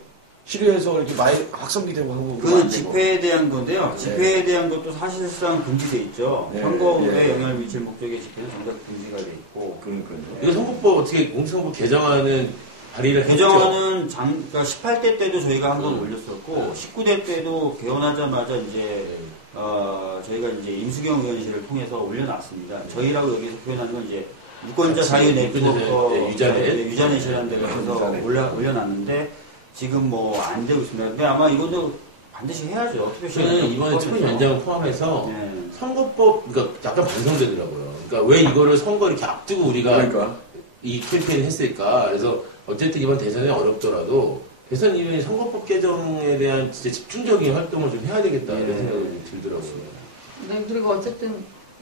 실내에서 이렇게 확성기 되고 하고 그 집회에 대한 건데요. 집회에 대한 것도 사실상 금지돼 있죠. 네. 선거에 네. 영향을 미칠 목적의 집회는 전부 금지가 돼 있고. 그러니까요. 이거 선거법 어떻게 공직선거법 개정안은 발의를 했죠? 개정안은 그러니까 18대 때도 저희가 한번 올렸었고 19대 때도 개헌하자마자 이제 저희가 이제 임수경 의원실을 통해서 올려놨습니다. 저희라고 여기서 표현하는 건 이제 유권자 자유 네트워크 유자넷이라는 데를 해서 올려놨는데 지금 뭐 안 되고 있습니다. 근데 아마 이것도 반드시 해야죠. 저는 이번에 첫 연장을 포함해서 네. 선거법 그러니까 약간 반성되더라고요. 그러니까 왜 이거를 선거 이렇게 앞두고 우리가 그러니까 이 캠페인을 했을까? 그래서 어쨌든 이번 대선이 어렵더라도 대선 이후에 선거법 개정에 대한 진짜 집중적인 활동을 좀 해야 되겠다 이런 네. 생각이 좀 들더라고요. 네, 그리고 어쨌든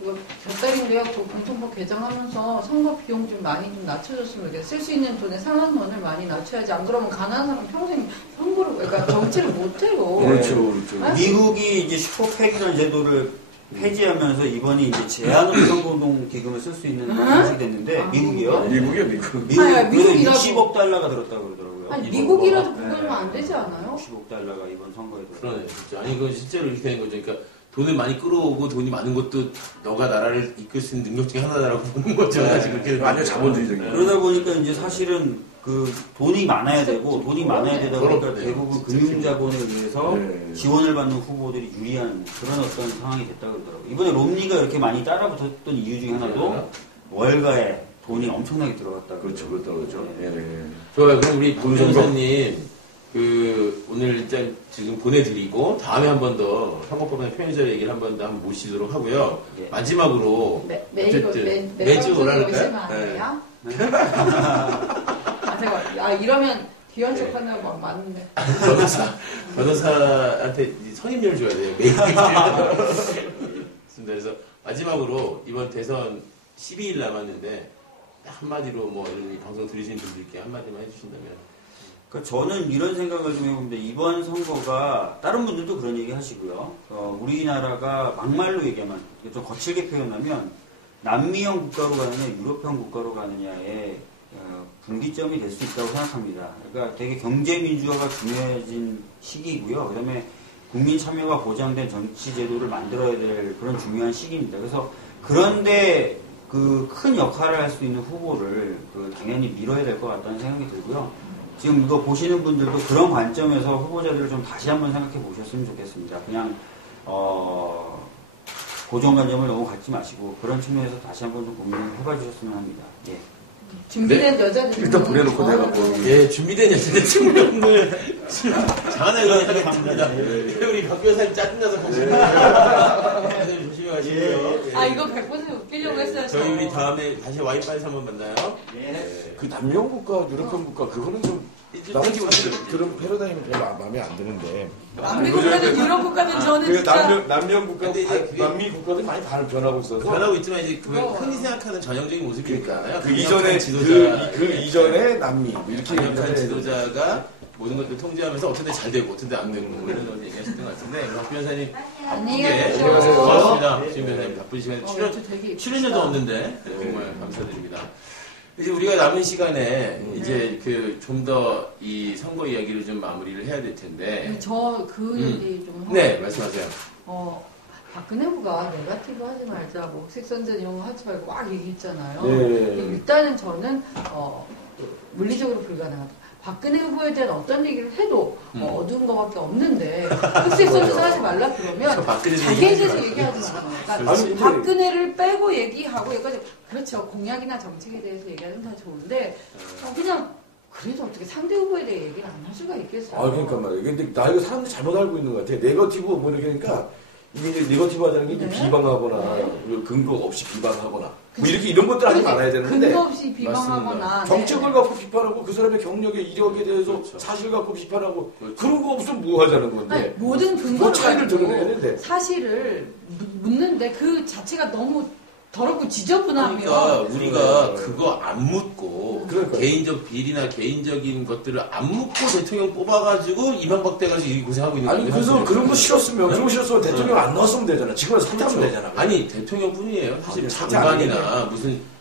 이거 몇 달인데요. 그 공천법 개정하면서 선거 비용 좀 많이 좀 낮춰줬으면 좋겠어요. 쓸 수 있는 돈의 상한선을 많이 낮춰야지. 안 그러면 가난한 사람 평생 선거를 그러니까 정치를 못해요. 그렇죠, 그렇죠. 네? 미국이 이제 슈퍼팩이라는 제도를 폐지하면서 이번이 이제 제한으로 선거운동 기금을 쓸 수 있는 방식이 됐는데 미국이요. 미국이요, 미국. 아니, 그래서 미국이라도. 60억 달러가 들었다고 그러더라고요. 아니 이번 미국이라도 거가. 그거면 안 되지 않아요? 60억 달러가 이번 선거에 들었어요. 그러네, 진짜. 아니, 이건 실제로 이렇게 되는 거죠. 그러니까 돈을 많이 끌어오고 돈이 많은 것도 너가 나라를 이끌 수 있는 능력 중에 하나다라고 보는 거죠. 사실 그렇게. 완전 자본주의적인. 그러다 보니까 이제 사실은 그 돈이 많아야 되고 돈이 많아야 되다 보니까 그렇네. 대부분 금융자본에 의해서 네. 지원을 받는 후보들이 유리한 그런 어떤 상황이 됐다 그러더라고요. 이번에 롬니가 이렇게 많이 따라붙었던 이유 중에 하나도 월가에 돈이 엄청나게 들어갔다. 그렇죠, 그렇죠. 예, 예. 좋아요. 그럼 우리 본 변호사님, 오늘 일단 지금 보내드리고, 다음에 한 번 더 선거법의 편의자 얘기를 한 번 더 한번 모시도록 하고요. 예. 마지막으로, 매주 매주 오라니까요? 오시면 안 돼요? 제가 이러면 귀한 척하는 막 많은데. 변호사한테 선임료를 줘야 돼요. 매일. 그래서 마지막으로 이번 대선 12일 남았는데, 한마디로 뭐 이런 방송 들으시는 분들께 한마디만 해주신다면. 그러니까 저는 이런 생각을 좀 해봅니다. 이번 선거가 다른 분들도 그런 얘기 하시고요. 우리나라가 막말로 얘기하면 좀 거칠게 표현하면 남미형 국가로 가느냐 유럽형 국가로 가느냐의 분기점이 될 수 있다고 생각합니다. 그러니까 되게 경제 민주화가 중요해진 시기이고요. 그다음에 국민 참여가 보장된 정치 제도를 만들어야 될 그런 중요한 시기입니다. 그래서 그런데 그 큰 역할을 할 수 있는 후보를 당연히 밀어야 될 것 같다는 생각이 들고요. 지금 이거 보시는 분들도 그런 관점에서 후보자들을 좀 다시 한번 생각해 보셨으면 좋겠습니다. 그냥 고정관념을 너무 갖지 마시고 그런 측면에서 다시 한번 좀 고민을 해봐 주셨으면 합니다. 예. 준비된 여자들 일단 보내놓고 내가 뭐. 예, 준비된 여자들 친구들 오늘 장하나 의원이 하겠습니다. 우리 박 변호사님 짜증나서 가시고요. 조심히 가시고요. 아 이거 100% 웃기려고 했어요. 저희 우리 다음에 다시 와이파이에서 한번 만나요. 그 남미형 국가, 유럽형 국가, 그거는 좀, 나는 사실 그런 패러다임은 별로 마음에 안 드는데. 남미 국가든 유럽 국가든 저는 그 진짜 남미형 국가, 근데 이제 그게- 남미 국가들이 많이 변하고 있어서. 변하고 있지만 이제 그 흔히 생각하는 전형적인 모습이니까요. 그 이전에, 지도자, 그 이전에 남미. 뭐 이렇게 강력한 얘기하는데 지도자가 모든 것들 통제하면서 어떤 데 잘 되고 어떤 데 안 되고 뭐 이런 걸 얘기하셨던 것 같은데 박 변호사님 안녕히 예, 가세요. 안녕하세요. 고맙습니다. 지금 변호사님 바쁜 시간에 되게 출연료도 없는데 정말 감사드립니다. 이제 우리가 남은 시간에 이제 그 좀 더 이 선거 이야기를 좀 마무리를 해야 될 텐데. 저 그 얘기 좀 하고. 네, 말씀하세요. 박근혜 후보가 네거티브 하지 말자, 뭐 색선전 이런 거 하지 말고 막 얘기했잖아요. 네. 근데 일단은 저는 물리적으로 불가능하다. 박근혜 후보에 대한 어떤 얘기를 해도 어두운 거밖에 없는데 흑색선전 하지 말라 그러면 자기에 대해서 얘기하지 말라는 거예요. 그러니까 아니, 근데- 박근혜를 빼고 얘기하고 여기까지 그렇죠. 공약이나 정책에 대해서 얘기하면 다 좋은데 그냥 그래도 어떻게 상대 후보에 대해 얘기를 안 할 수가 있겠어요. 그러니까 말이에요. 근데 나 이거 사람들이 잘못 알고 있는 것 같아. 네거티브 뭐 이렇게 하니까 이게 이제 네거티브 하자는 게 이제 네. 비방하거나 그리고 근거 없이 비방하거나 뭐 이렇게 이런 것들 하지 말아야 되는데 근거 없이 비방하거나 정책을 갖고 비판하고 그 사람의 경력의 이력에 대해서 그렇죠. 사실 갖고 비판하고 그렇죠. 그런 거 없으면 뭐 하자는 건데. 아니, 모든 뭐 근거를 차이를 가지고 드러내야 되는데. 사실을 묻는데 그 자체가 너무 더럽고 지저분하면 그러니까 우리가 그거 안 묻고 그러니까요. 개인적 비리나 개인적인 것들을 안 묻고 대통령 뽑아가지고 이명박 돼가지고 이 고생하고 있는 아니 건데 그래서 사실은. 그런 거 싫었으면 네? 그런 거 싫었으면 대통령 안 나왔으면 되잖아. 지금은 사퇴하면 그렇죠. 되잖아. 아니 대통령뿐이에요. 사실 아니, 사퇴 장관이나 무슨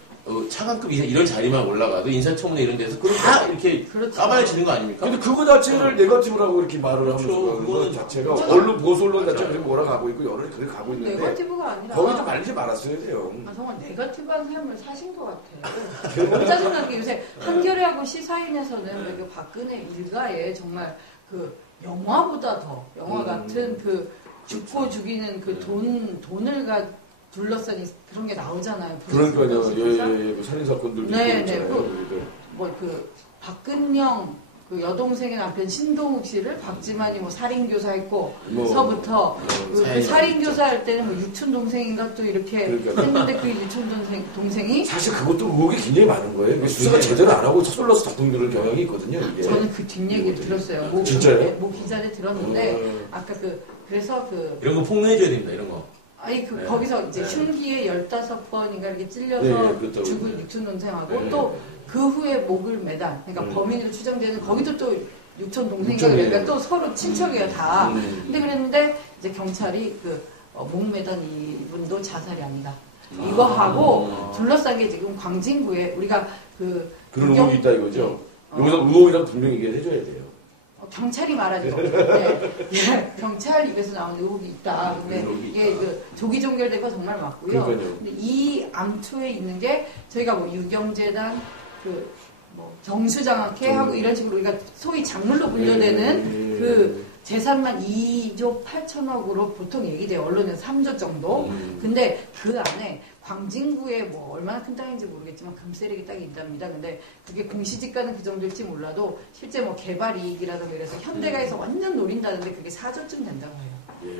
차관급 이런 자리만 올라가도 인사청문회 이런 데서 다 이렇게 그렇죠. 까발려지는 거 아닙니까? 근데 그거 자체를 네거티브라고 이렇게 말을 하면서 그렇죠. 그거 자체가 저는- 언론 보수 언론 자체가 맞아요. 지금 몰아가고 있고 여론이 그렇게 가고 있는데 네거티브가 아니라 거기 좀 말리지 말았어야 돼요. 정말 네거티브한 삶을 사신 것 같아요. 너무 짜증나는 게 요새 한겨레하고 시사인에서는 왜 그 박근혜 일가에 정말 그 영화보다 더 영화 같은 그 죽고 죽이는 그 돈을 둘러싼 그런 게 나오잖아요. 그러니까요. 진짜? 그 살인 사건들도 네, 있고 네. 있잖아요. 그 박근영 그 여동생의 남편 신동욱 씨를 박지만이 뭐 살인교사했고 뭐, 서부터 그 사인- 살인교사 할 때는 뭐 유촌 동생인가 또 이렇게 그러니까요. 했는데 그 유촌 동생이 사실 그것도 의혹이 굉장히 많은 거예요. 이게 수사가 제대로 안 하고 서둘러서 작동되는 경향이 있거든요. 이게. 저는 그 뒷얘기 들었어요. 모 진짜요? 모 기자한테 들었는데 아까 그래서 이런 거 폭로해줘야 됩니다. 이런 거. 아니 네. 거기서 이제 네. 흉기에 15번인가 이렇게 찔려서 네, 그렇다고 죽은 그러죠. 유촌 동생하고 네. 또 그 후에 목을 매단 그러니까 범인으로 추정되는 거기도 또 유촌 동생인가 유촌이에요. 그러니까 또 서로 친척이에요 다. 근데 그랬는데 이제 경찰이 목 매단 이분도 자살이 아니다. 이거 하고 둘러싼 게 지금 광진구에 우리가 그런 의혹이 있다 이거죠. 여기서 의혹이라고 분명히 얘기를 해줘야 돼요. 경찰이 말하죠. 네. 예, 경찰 입에서 나온 의혹이 있다. 근데 의혹이 이게 있다. 조기 종결된 거 정말 맞고요. 그러니까요. 근데 이 암초에 있는 게 저희가 뭐 유경재단 뭐 정수장학회 하고 이런 식으로 우리가 소위 작물로 분류되는 그 재산만 2조 8천억으로 보통 얘기돼요. 언론에서 3조 정도. 근데 그 안에 광진구에 뭐 얼마나 큰 땅인지 모르겠지만 금세력이 땅이 있답니다. 근데 그게 공시지가는 그 정도일지 몰라도 실제 뭐 개발 이익이라든가 이래서 현대가에서 완전 노린다는데 그게 4조쯤 된다고 해요.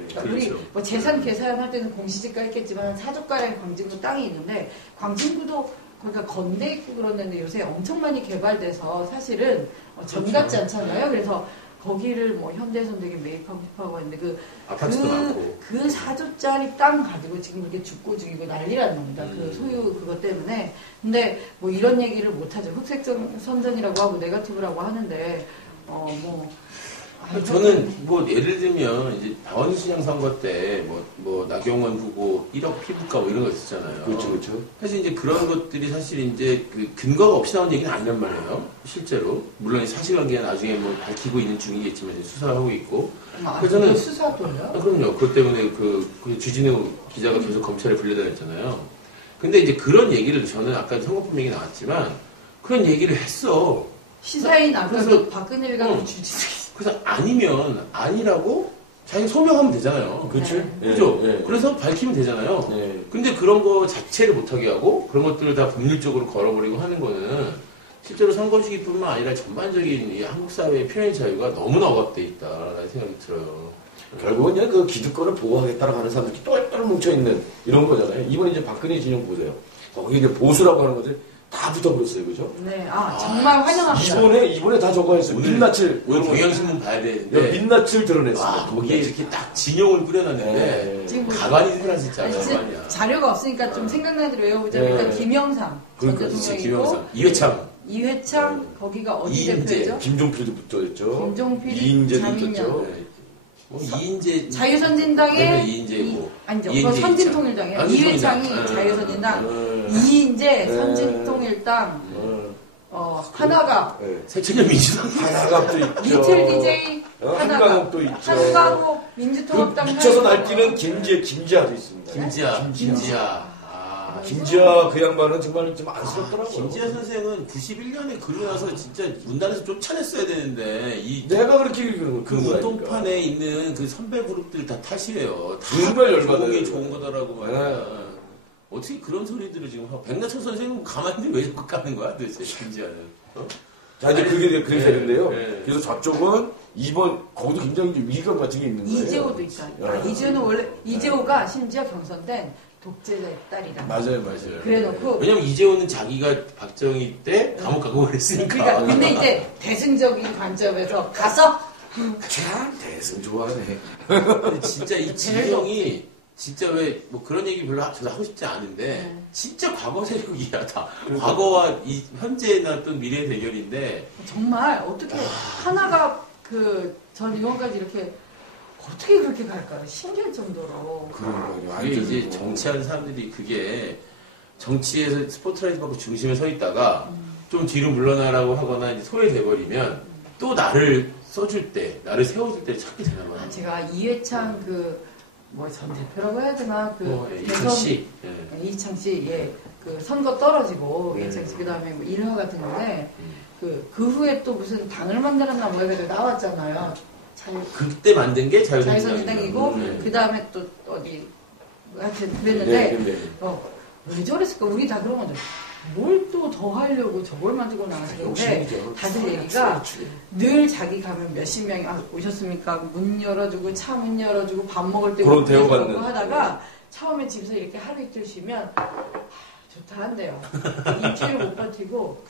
그러니까 우리 그렇죠. 뭐 재산 계산할 때는 공시지가 있겠지만 4조가량 광진구 땅이 있는데 광진구도 그러니까 건대 있고 그러는데 요새 엄청 많이 개발돼서 사실은 전 같지 않잖아요. 그래서 거기를 뭐 현대에서는 되게 매입하고 싶어하고 했는데 아파트도 많고. 그 4조짜리 땅 가지고 지금 이렇게 죽고 죽이고 난리라는 겁니다. 그 소유 그것 때문에. 근데 뭐 이런 얘기를 못하죠. 흑색 선전이라고 하고 네거티브라고 하는데 저는 뭐 예를 들면 이제 다원시장 선거 때 뭐 나경원 후보 1억 피부과 뭐 이런 거 있었잖아요. 그렇죠. 사실 이제 그런 것들이 사실 이제 그 근거가 없이 나온 얘기는 아니란 말이에요. 실제로 물론 사실관계는 나중에 뭐 밝히고 있는 중이겠지만 이제 수사를 하고 있고. 그래서 저는 수사도요? 그럼요. 그것 때문에 그 주진우 기자가 계속 검찰에 불려다녔잖아요. 근데 이제 그런 얘기를 저는 아까 선거법 얘기 나왔지만 그런 얘기를 했어. 시사인 아까 그래서- 박근혜 일가 응. 주지. 그래서 아니면 아니라고 자기 소명하면 되잖아요. 그렇죠. 네. 그죠? 예. 그래서 밝히면 되잖아요. 예. 근데 그런 거 자체를 못하게 하고 그런 것들을 다 법률적으로 걸어버리고 하는 거는 실제로 선거 시기뿐만 아니라 전반적인 이 한국 사회의 표현 자유가 너무나 억압돼 있다라는 생각이 들어요. 결국은 그냥 그 기득권을 보호하겠다고 하는 사람들이 똘똘 뭉쳐있는 이런 거잖아요. 이번에 이제 박근혜 진영 보세요. 거기 이제 보수라고 하는 것들 다 붙어버렸어요. 그죠? 네, 정말 환영합니다. 이번에 다 저거 했어요. 민낯을. 오늘 경향신문 봐야 되는데 민낯을 드러냈어요. 거기에 이렇게 딱 진영을 꾸려놨는데 네. 지금 뭐- 가만히 있으라 진짜 아니, 가만이야. 자료가 없으니까 좀 생각나는 대로 외워보자면 네. 일단 김영삼 전 그러니까 그렇지, 대통령이고 김영삼, 이회창. 이회창 거기가 어디 이인재, 대표죠? 김종필도 붙어있죠. 김종필이 이인재도 자민련. 있었죠. 네. 이인재 자유선진당의 이인재고 아니죠. 이인재 그거 선진통일당이에요. 이창. 이회창이 선진통일당. 자유선진당, 이인재 선진통일당, 하나가 새천년 민주당 하나갑도 있죠. 리틀 DJ 하나가 한강옥도 있죠. 한가고 그 민주통합당 미쳐서 날뛰는 김지아도 있습니다. 김지아. 김지아 그 양반은 정말 좀 안쓰럽더라고요. 김지아 선생은 91년에 그러고 나서 진짜 문단에서 쫓아냈어야 되는데 내가 그렇게 그 운동판에 있는 그 선배 그룹들 다 탓이에요. 다 정말 열받아요. 좋은 게 좋은 거더라고 말이야. 어떻게 그런 소리들을 지금 하고 백나천 선생은 가만히 왜 자꾸 까는 거야 도대체 김지아는. 자 이제 그게 되는데요. 네. 그래서 저쪽은 이번 거기도 굉장히 이제 위기감 같은 게 있는 거예요. 이재호도 있다. 이재호는 원래 이재호가 심지어 경선된 독재자의 딸이다. 맞아요. 그래놓고 왜냐면 이재호는 자기가 박정희 때 감옥 가고 그랬으니까. 그러니까 근데 이제 대승적인 관점에서 가서 참 대승 좋아하네. 근데 진짜 이 지형이 진짜 왜 뭐 그런 얘기 별로 저도 하고 싶지 않은데 진짜 과거 세력이야 다. 과거와 이 현재나 어떤 미래의 대결인데 정말 어떻게 하나가 그 전 의원까지 이렇게 어떻게 그렇게 갈까요? 신기할 정도로. 그러니까요. 이게 이제 정치하는 사람들이 그게 정치에서 스포트라이트 받고 중심에 서 있다가 좀 뒤로 물러나라고 하거나 이제 소외돼버리면 또 나를 써줄 때, 나를 세워줄 때 찾게 되나 봐요. 제가 이회창 전 대표라고 해야 되나 이창 씨. 이창 씨, 그 선거 떨어지고 이창 씨 그다음에 뭐 일화 같은 건데 그 후에 또 무슨 당을 만들었나 뭐 해가지고 나왔잖아요. 그때 만든 게 자유선진당이고 그 다음에 또 어디 하여튼 그랬는데 왜 저랬을까? 우리 다 그러면 뭘 또 더 하려고 저걸 만들고 나왔는데 다들 얘기가 늘 자기 가면 몇십 명이 오셨습니까? 문 열어주고 차 문 열어주고 밥 먹을 때 그런 대우받는 하다가 처음에 집에서 이렇게 하루 이틀 쉬면 좋다 한대요. 이틀을 못 버티고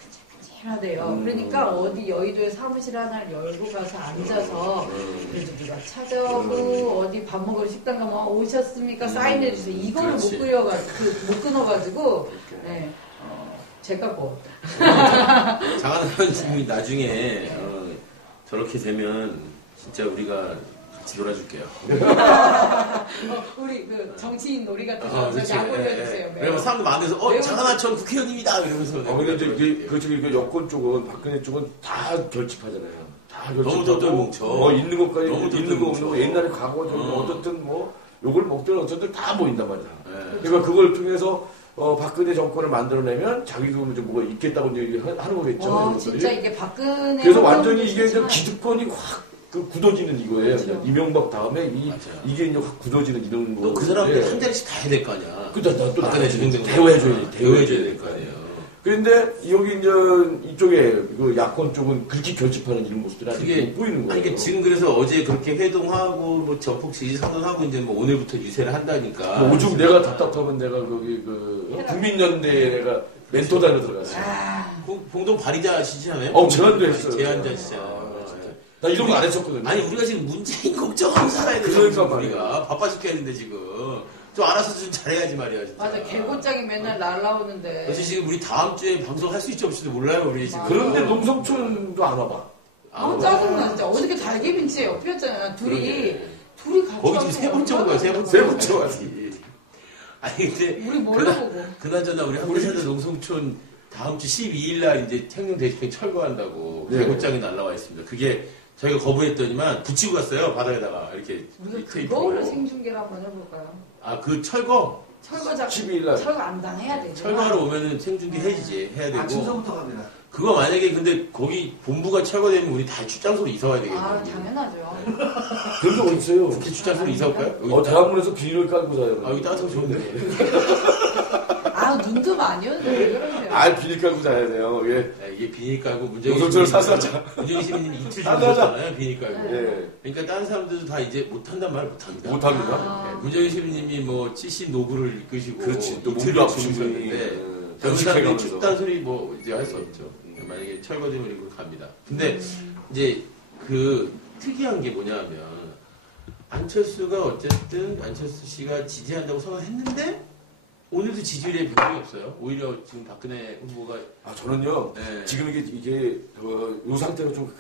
하대요. 그러니까 어디 여의도에 사무실 하나를 열고 가서 앉아서 그래도 누가 찾아오고 어디 밥 먹으러 식당 가면 오셨습니까? 사인해 주세요. 이거를 못 끊어가지고 제가 뭐 장하나 님이 나중에 저렇게 되면 진짜 우리가 같이 놀아줄게요. 우리 그 정치인 놀이 같은 거 약 올려주세요. 그러면 사람들 많아서 장하나천 국회의원님이다 이러면서. 근데 이제 그 여권 쪽은 박근혜 쪽은 다 결집하잖아요. 다 결집하고 너무 똘똘 뭉쳐. 있는 것까지 너무 있는 거 없는 거 옛날에 과거 어떻든 요걸 먹든 어쨌든 다 모인단 말이야. 그러니까 그걸 통해서 박근혜 정권을 만들어내면 자기도 좀 뭐가 있겠다고 이제 하는 거겠죠. 진짜 이게 박근혜. 그래서 완전히 이게 기득권이 확 굳어지는 이거예요. 그렇죠. 이명박 다음에 이게 이제 확 굳어지는 이런 거. 또 그 사람들 한 자리씩 다 해야 될 거 아니야. 또 박근혜 진행되고 대우해줘야 될 거 아니에요. 그런데 여기 이제 이쪽에 그 야권 쪽은 그렇게 결집하는 이런 모습들이 아직 보이는 거예요. 아니, 지금 그래서 어제 그렇게 회동하고 뭐 전폭 지지 선언하고 이제 뭐 오늘부터 유세를 한다니까. 오죽 내가 답답하면 내가 거기 국민연대에 내가 멘토단으로 들어갔어요. 공동 발의자시잖아요. 제안도 했어요. 제안자시잖아요. 나 이런 거 안 했었거든요. 아니 우리가 지금 문재인 걱정하고 살아야 되는 그러니까 우리가 바빠죽게 했는데 지금 좀 알아서 좀 잘해야지 말이야. 진짜. 맞아, 개고장이 맨날 날라오는데. 그래서 지금 우리 다음 주에 방송할 수 있지 없을지도 몰라요 우리 지금. 그런데 농성촌도 안 와봐. 짜증나 진짜. 어저께 달개빈치에 옆이었잖아. 둘이 같이. 거기 지금 세 번째 온 거야. 세 번째 왔지. 아니 근데 우리 뭘로 보고. 그나저나 우리 한국사들 농성촌 다음 주 12일 날 이제 청룡 대집행 철거한다고 개고장이 날라와 있습니다. 그게 저희가 거부했더니만 붙이고 갔어요 바다에다가 이렇게. 우리가 그거를 생중계를 한번 해볼까요? 그 철거? 철거작 12일 날. 철거 안 당해야 되죠. 철거하러 오면은 생중계 해야지 해야 되고. 아침서부터 갑니다. 그거 만약에 근데 거기 본부가 철거되면 우리 다 출장소로 이사 와야 되겠네. 당연하죠. 그런 게 어딨어요? 국회 출장소로 이사 올까요? 대학문에서 비닐을 깔고 자요. 여기 따뜻하고 좋은데. 눈도 많이 오는데 왜 그러세요? 비닐 깔고 자야 돼요. 이게 비닐 깔고 문재인 노선철 사사자. 문재인 시민님 이틀 사사자. 주무셨잖아요. 비닐 깔고. 예. 그러니까 다른 사람들도 다 이제 못한단 말 못합니다. 못합니다. 문재인 시민님이 뭐 70 노구를 이끄시고 그렇지. 또 이틀을 몸도 아프고 주무셨는데 다른 사람들이 춥다는 소리 뭐 이제 할 수 없죠. 만약에 철거되면 이거 갑니다. 근데 이제 그 특이한 게 뭐냐면 안철수가 어쨌든 안철수 씨가 지지한다고 선언했는데 오늘도 지지율에 변동이 없어요. 오히려 지금 박근혜 후보가 저는요. 네. 지금 이게 요 상태로 좀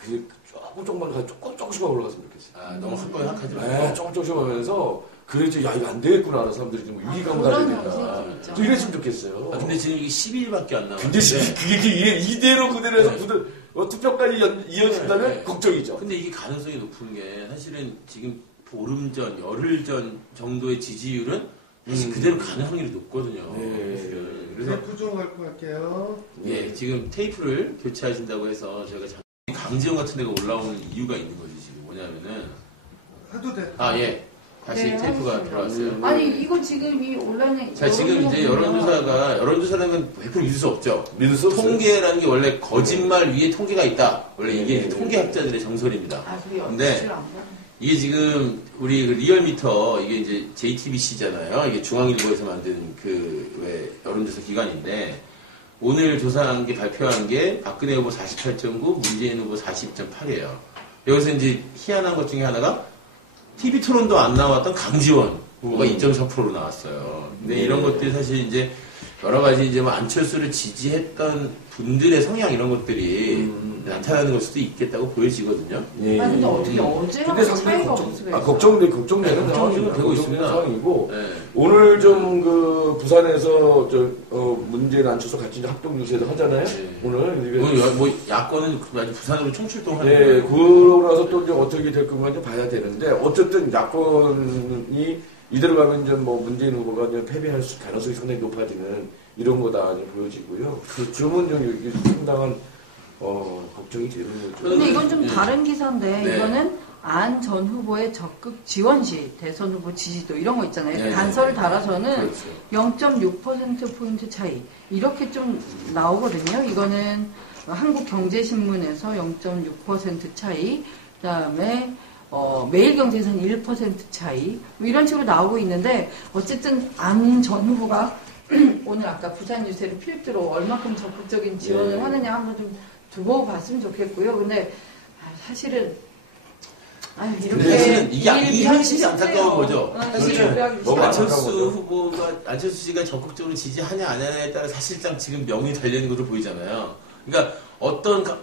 조금만 조금씩만 올라갔으면 좋겠어요. 너무 한 번에 확하지 말고. 네, 조금씩 하면서 그래도 야 이거 안 되겠구나 하는 사람들이 좀 위기감을 가져야 그런 된다. 정신이 있죠. 또 이랬으면 좋겠어요. 근데 지금 이게 10일밖에 안 근데 남았는데. 그게 이대로 해서 네. 투표까지 이어진다면 네. 걱정이죠. 근데 이게 가능성이 높은 게 사실은 지금 보름 전, 열흘 전 정도의 지지율은 사실 그대로 가는 확률이 높거든요. 네. 사실은. 그래서 테이프 좀 갖고 갈게요. 예, 지금 테이프를 교체하신다고 해서 저희가 강지원 같은 데가 올라오는 이유가 있는 거지 지금 뭐냐면은 해도 돼. 예. 다시 네, 테이프가 하겠습니다. 들어왔어요. 아니 이거 지금 이 온라인에 자, 지금 이제 여론조사라는 건 100% 믿을 수 없죠. 믿을 수 없어요. 통계라는 게 원래 거짓말 위에 통계가 있다. 원래 이게 네. 통계학자들의 정설입니다. 그게 근데 연출을 안 봐. 이게 지금 우리 그 리얼미터 이게 이제 JTBC잖아요. 이게 중앙일보에서 만든 그 왜 여론조사 기관인데 오늘 조사한 게 발표한 게 박근혜 후보 48.9, 문재인 후보 40.8이에요. 여기서 이제 희한한 것 중에 하나가 TV 토론도 안 나왔던 강지원 후보가 2.4%로 나왔어요. 근데 이런 것들이 사실 이제 여러 가지 이제 뭐 안철수를 지지했던 분들의 성향 이런 것들이 나타나는 걸 수도 있겠다고 보여지거든요. 예. 아니 근데 어떻게 어제랑 근데 상당히 차이가 걱정, 없을 수가 있어. 걱정되는 걱정이 상황입니다. 되고 있습니다. 상황이고 네. 오늘 좀 그 부산에서 문재인 안철수 같이 이제 합동 유세를 하잖아요. 네. 오늘 오늘 뭐 야권은 아주 부산으로 총출동하는 네, 거예요. 그러고 나서 또 이제 어떻게 될 건가 이제 봐야 되는데 어쨌든 야권이 이대로 가면 이제 뭐 문재인 후보가 이제 패배할 가능성이 상당히 높아지는 이런 거다 이제 보여지고요. 그러면 좀 이게 상당한 걱정이 되는 거죠. 근데 이건 좀 네. 다른 기사인데 네. 이거는 안 전 후보의 적극 지원 시 대선 후보 지지도 이런 거 있잖아요. 네. 단서를 달아서는 그렇죠. 0.6%포인트 차이 이렇게 좀 나오거든요. 이거는 한국경제신문에서 0.6% 차이 그다음에 매일경제에서는 1% 차이 뭐 이런 식으로 나오고 있는데 어쨌든 안 전 후보가 오늘 아까 부산 유세를 필두로 얼마큼 적극적인 지원을 네. 하느냐 한번 좀 두고 봤으면 좋겠고요. 근데 사실은 근데 사실은 이게 일이 이 현실이 하기 안타까운 쉽네요. 거죠. 사실은 그렇죠. 그래하기 너무 쉽네요. 안타까운 안철수 씨가 적극적으로 지지하냐 안 하냐에 따라 사실상 지금 명이 달려있는 것으로 보이잖아요. 그러니까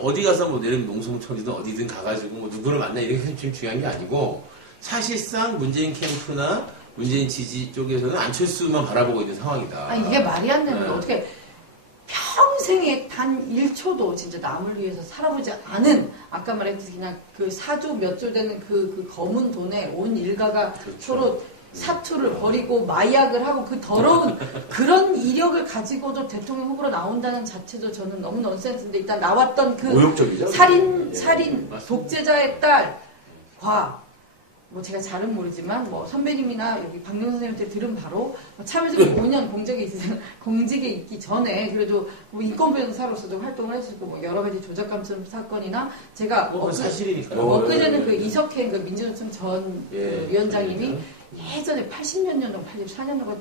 어디 가서 뭐 내려면 농성촌이든 어디든 가가지고 뭐 누구를 만나 이런 게 좀 중요한 게 아니고 사실상 문재인 캠프나 문재인 지지 쪽에서는 안철수만 바라보고 있는 상황이다. 이게 말이 안 되는 거 네. 어떻게 평생에 단 1초도 진짜 남을 위해서 살아보지 않은 아까 말했듯이 그냥 그 사조 몇 조 되는 그 검은 돈에 온 일가가 그렇죠. 서로 사투를 벌이고 마약을 하고 그 더러운 그런 이력을 가지고도 대통령 후보로 나온다는 자체도 저는 너무 넌센스인데 일단 나왔던 그 모욕적이죠. 살인 맞습니다. 독재자의 딸과 뭐 제가 잘은 모르지만 뭐 선배님이나 여기 박명 선생님한테 들은 바로 참여적인 5년 공직에 있기 전에 그래도 뭐 인권변호사로서도 활동을 했었고 뭐 여러 가지 조작감점 사건이나 제가 그건 사실이니까요. 엊그제는 그 이석행 그 민주노총 전 예, 그 위원장님이 예전에 80몇 년도 84년도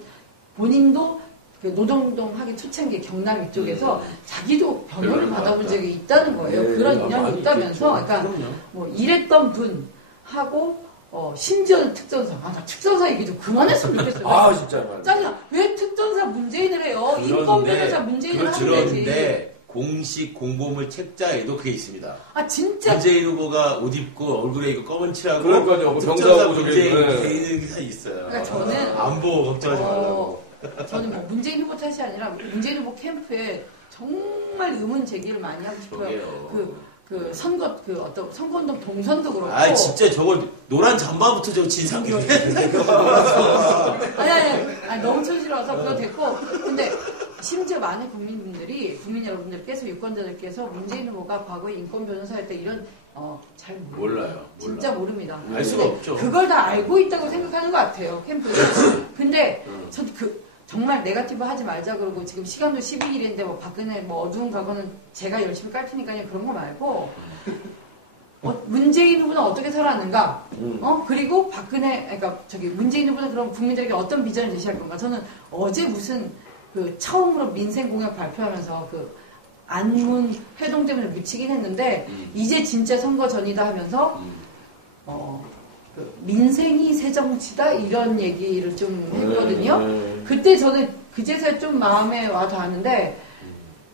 본인도 그 노동동 하기 초창기 경남 이쪽에서 자기도 변호를 받아본 적이 있다는 거예요. 네, 그런 많이 인연이 있다면서 있겠죠. 그러니까 그럼요. 뭐 일했던 분하고 심지어는 특전사. 나 특전사 얘기 좀 그만했으면 좋겠어요. 진짜 말이야. 짜증나. 왜 특전사 문재인을 해요? 인권변호사 문재인을 하면 되지. 그런데 공식 공보물 책자에도 그게 있습니다. 진짜. 문재인 후보가 옷 입고 얼굴에 이거 검은 칠하고 그러니까요. 특전사 병사하고 문재인 저기, 이렇게 있는 기사 있어요. 그러니까 저는 안 보고 걱정하지 말라고. 저는 뭐 문재인 후보 탓이 아니라 문재인 후보 캠프에 정말 의문 제기를 많이 하고 싶어요. 저게요. 그 선거운동 동선도 그렇고. 진짜 저거 노란 잠바부터 저거 진상규. 아니, 너무 촌스러워서 그거 됐고. 근데 심지어 많은 국민 여러분들께서 유권자들께서 문재인 후보가 과거에 인권 변호사할 때 이런 잘 몰라요. 진짜 모릅니다. 알 수가 없죠. 그걸 다 알고 있다고 생각하는 것 같아요. 캠프는. 근데 저 정말 네거티브 하지 말자 그러고 지금 시간도 12일인데 뭐 박근혜 뭐 어두운 과거는 제가 열심히 깔 테니까요. 그런 거 말고 문재인 후보는 어떻게 살아왔는가? 그리고 그러니까 문재인 후보는 그럼 국민들에게 어떤 비전을 제시할 건가? 저는 어제 무슨 처음으로 민생 공약 발표하면서 안문 회동 때문에 묻히긴 했는데 이제 진짜 선거 전이다 하면서 민생이 새 정치다 이런 얘기를 좀 했거든요. 그때 저는 그제서야 좀 마음에 와 닿았는데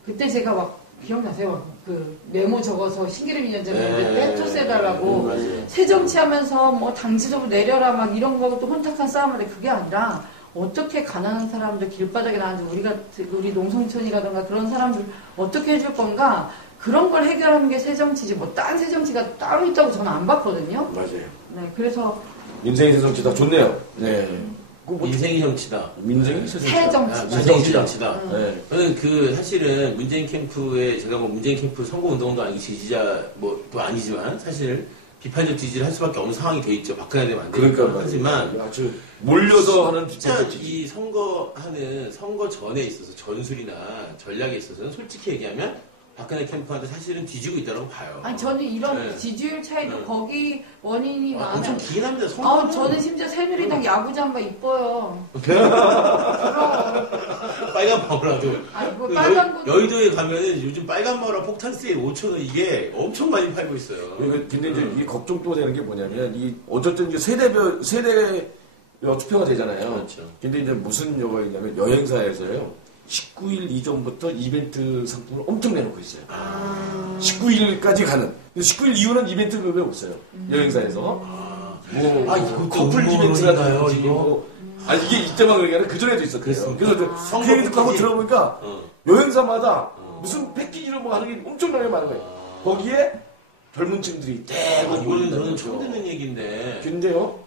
그때 제가 막 기억나세요? 그 메모 적어서 신기름 2년 전에 떼토스 해달라고 새정치하면서 뭐 당지적으로 내려라 막 이런 거또 혼탁한 싸움인데 그게 아니라 어떻게 가난한 사람들 길바닥에 나앉은 우리 농성촌이라든가 그런 사람들 어떻게 해줄 건가 그런 걸 해결하는 게 새정치지 뭐 딴 새정치가 따로 있다고 저는 안 봤거든요. 맞아요. 네, 그래서 인생의 새정치다 좋네요. 네. 인생이 정치다. 민생이 새정치다. 새정치다. 네. 저는 사실은 문재인 캠프에 제가 뭐 문재인 캠프 선거운동도 아니고 지지자 뭐 또 아니지만 사실 비판적 지지를 할 수밖에 없는 상황이 돼 있죠. 바꿔야 되면 안 되니까. 그러니까 하지만 아주 몰려서 하는 진짜 비판적 지지. 이 선거 전에 있어서 전술이나 전략에 있어서는 솔직히 얘기하면 박근혜 캠프한테 사실은 뒤지고 있다고 봐요. 아니 저는 이런 지지율 차이도 거기 원인이 많아요. 엄청 긴 합니다. 선거는. 저는 심지어 새누리당 야구장가 이뻐요. 빨간 마우라도. 아니 뭐 빨간 분 여의도에 가면은 요즘 빨간 마우라 폭탄 세일 5,000원 이게 엄청 많이 팔고 있어요. 근데 이제 이게 걱정 또 되는 게 뭐냐면 이 어쨌든 이제 세대 투표가 되잖아요. 그렇죠. 근데 이제 무슨 요가 있냐면 여행사에서요. 19일 이전부터 이벤트 상품을 엄청 내놓고 있어요. 19일까지 가는. 19일 이후는 이벤트 그게 없어요. 여행사에서. 이것도 커플 이벤트가 이거. 이게 이때만 그런 게 아니라 그전에도 있었어요. 그래서 그 얘기 듣고 한번 들어보니까 여행사마다 무슨 패키지로 뭐 하는 게 엄청나게 많은 거예요. 거기에 젊은 층들이 대거 이거는 저는 처음 듣는 얘기인데. 근데요.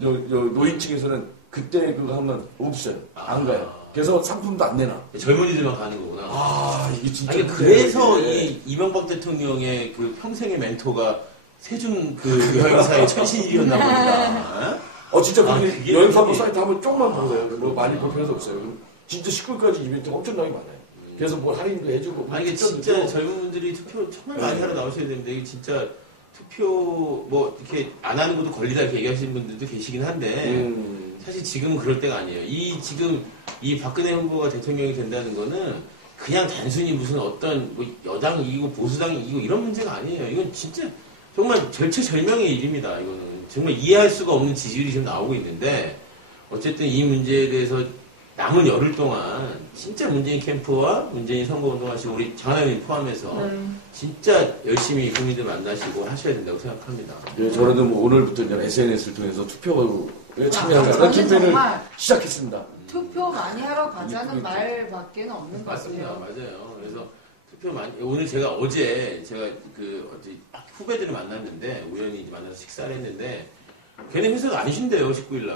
노인층에서는 그때 그거 하면 없어요. 안 가요. 그래서 상품도 안 내놔. 젊은이들만 가는 거구나. 이게 진짜. 그래서 이 이명박 대통령의 그 평생의 멘토가 세준 그 여행사의 최신일이었나 봅니다. 진짜 그게 여행사도 사이트 한번 조금만 보세요. 뭐 많이 볼 필요도 없어요. 진짜 19일까지 이벤트가 엄청나게 많아요. 그래서 뭐 할인도 해주고. 이게 진짜 젊은 분들이 투표 정말 많이 하러 나오셔야 되는데 이게 진짜 투표 뭐 이렇게 안 하는 것도 권리다 이렇게 얘기하시는 분들도 계시긴 한데 사실 지금은 그럴 때가 아니에요. 지금 이 박근혜 후보가 대통령이 된다는 거는 그냥 단순히 무슨 어떤 뭐 여당 이기고 보수당 이기고 이런 문제가 아니에요. 이건 진짜 정말 절체절명의 일입니다. 이거는 정말 이해할 수가 없는 지지율이 지금 나오고 있는데 어쨌든 이 문제에 대해서 남은 열흘 동안 진짜 문재인 캠프와 문재인 선거운동하시고 우리 장하나님 포함해서 진짜 열심히 국민들 만나시고 하셔야 된다고 생각합니다. 예, 저는 뭐 오늘부터 이제 SNS를 통해서 투표에 참여하는 캠페인을 시작했습니다. 투표 많이 하러 가자는 말밖에 없는 것 맞습니다. 같아요. 맞아요. 그래서 투표 많이 오늘 제가 어제 후배들을 만났는데 우연히 만나서 식사를 했는데 걔네 회사가 안 쉰대요 19일날.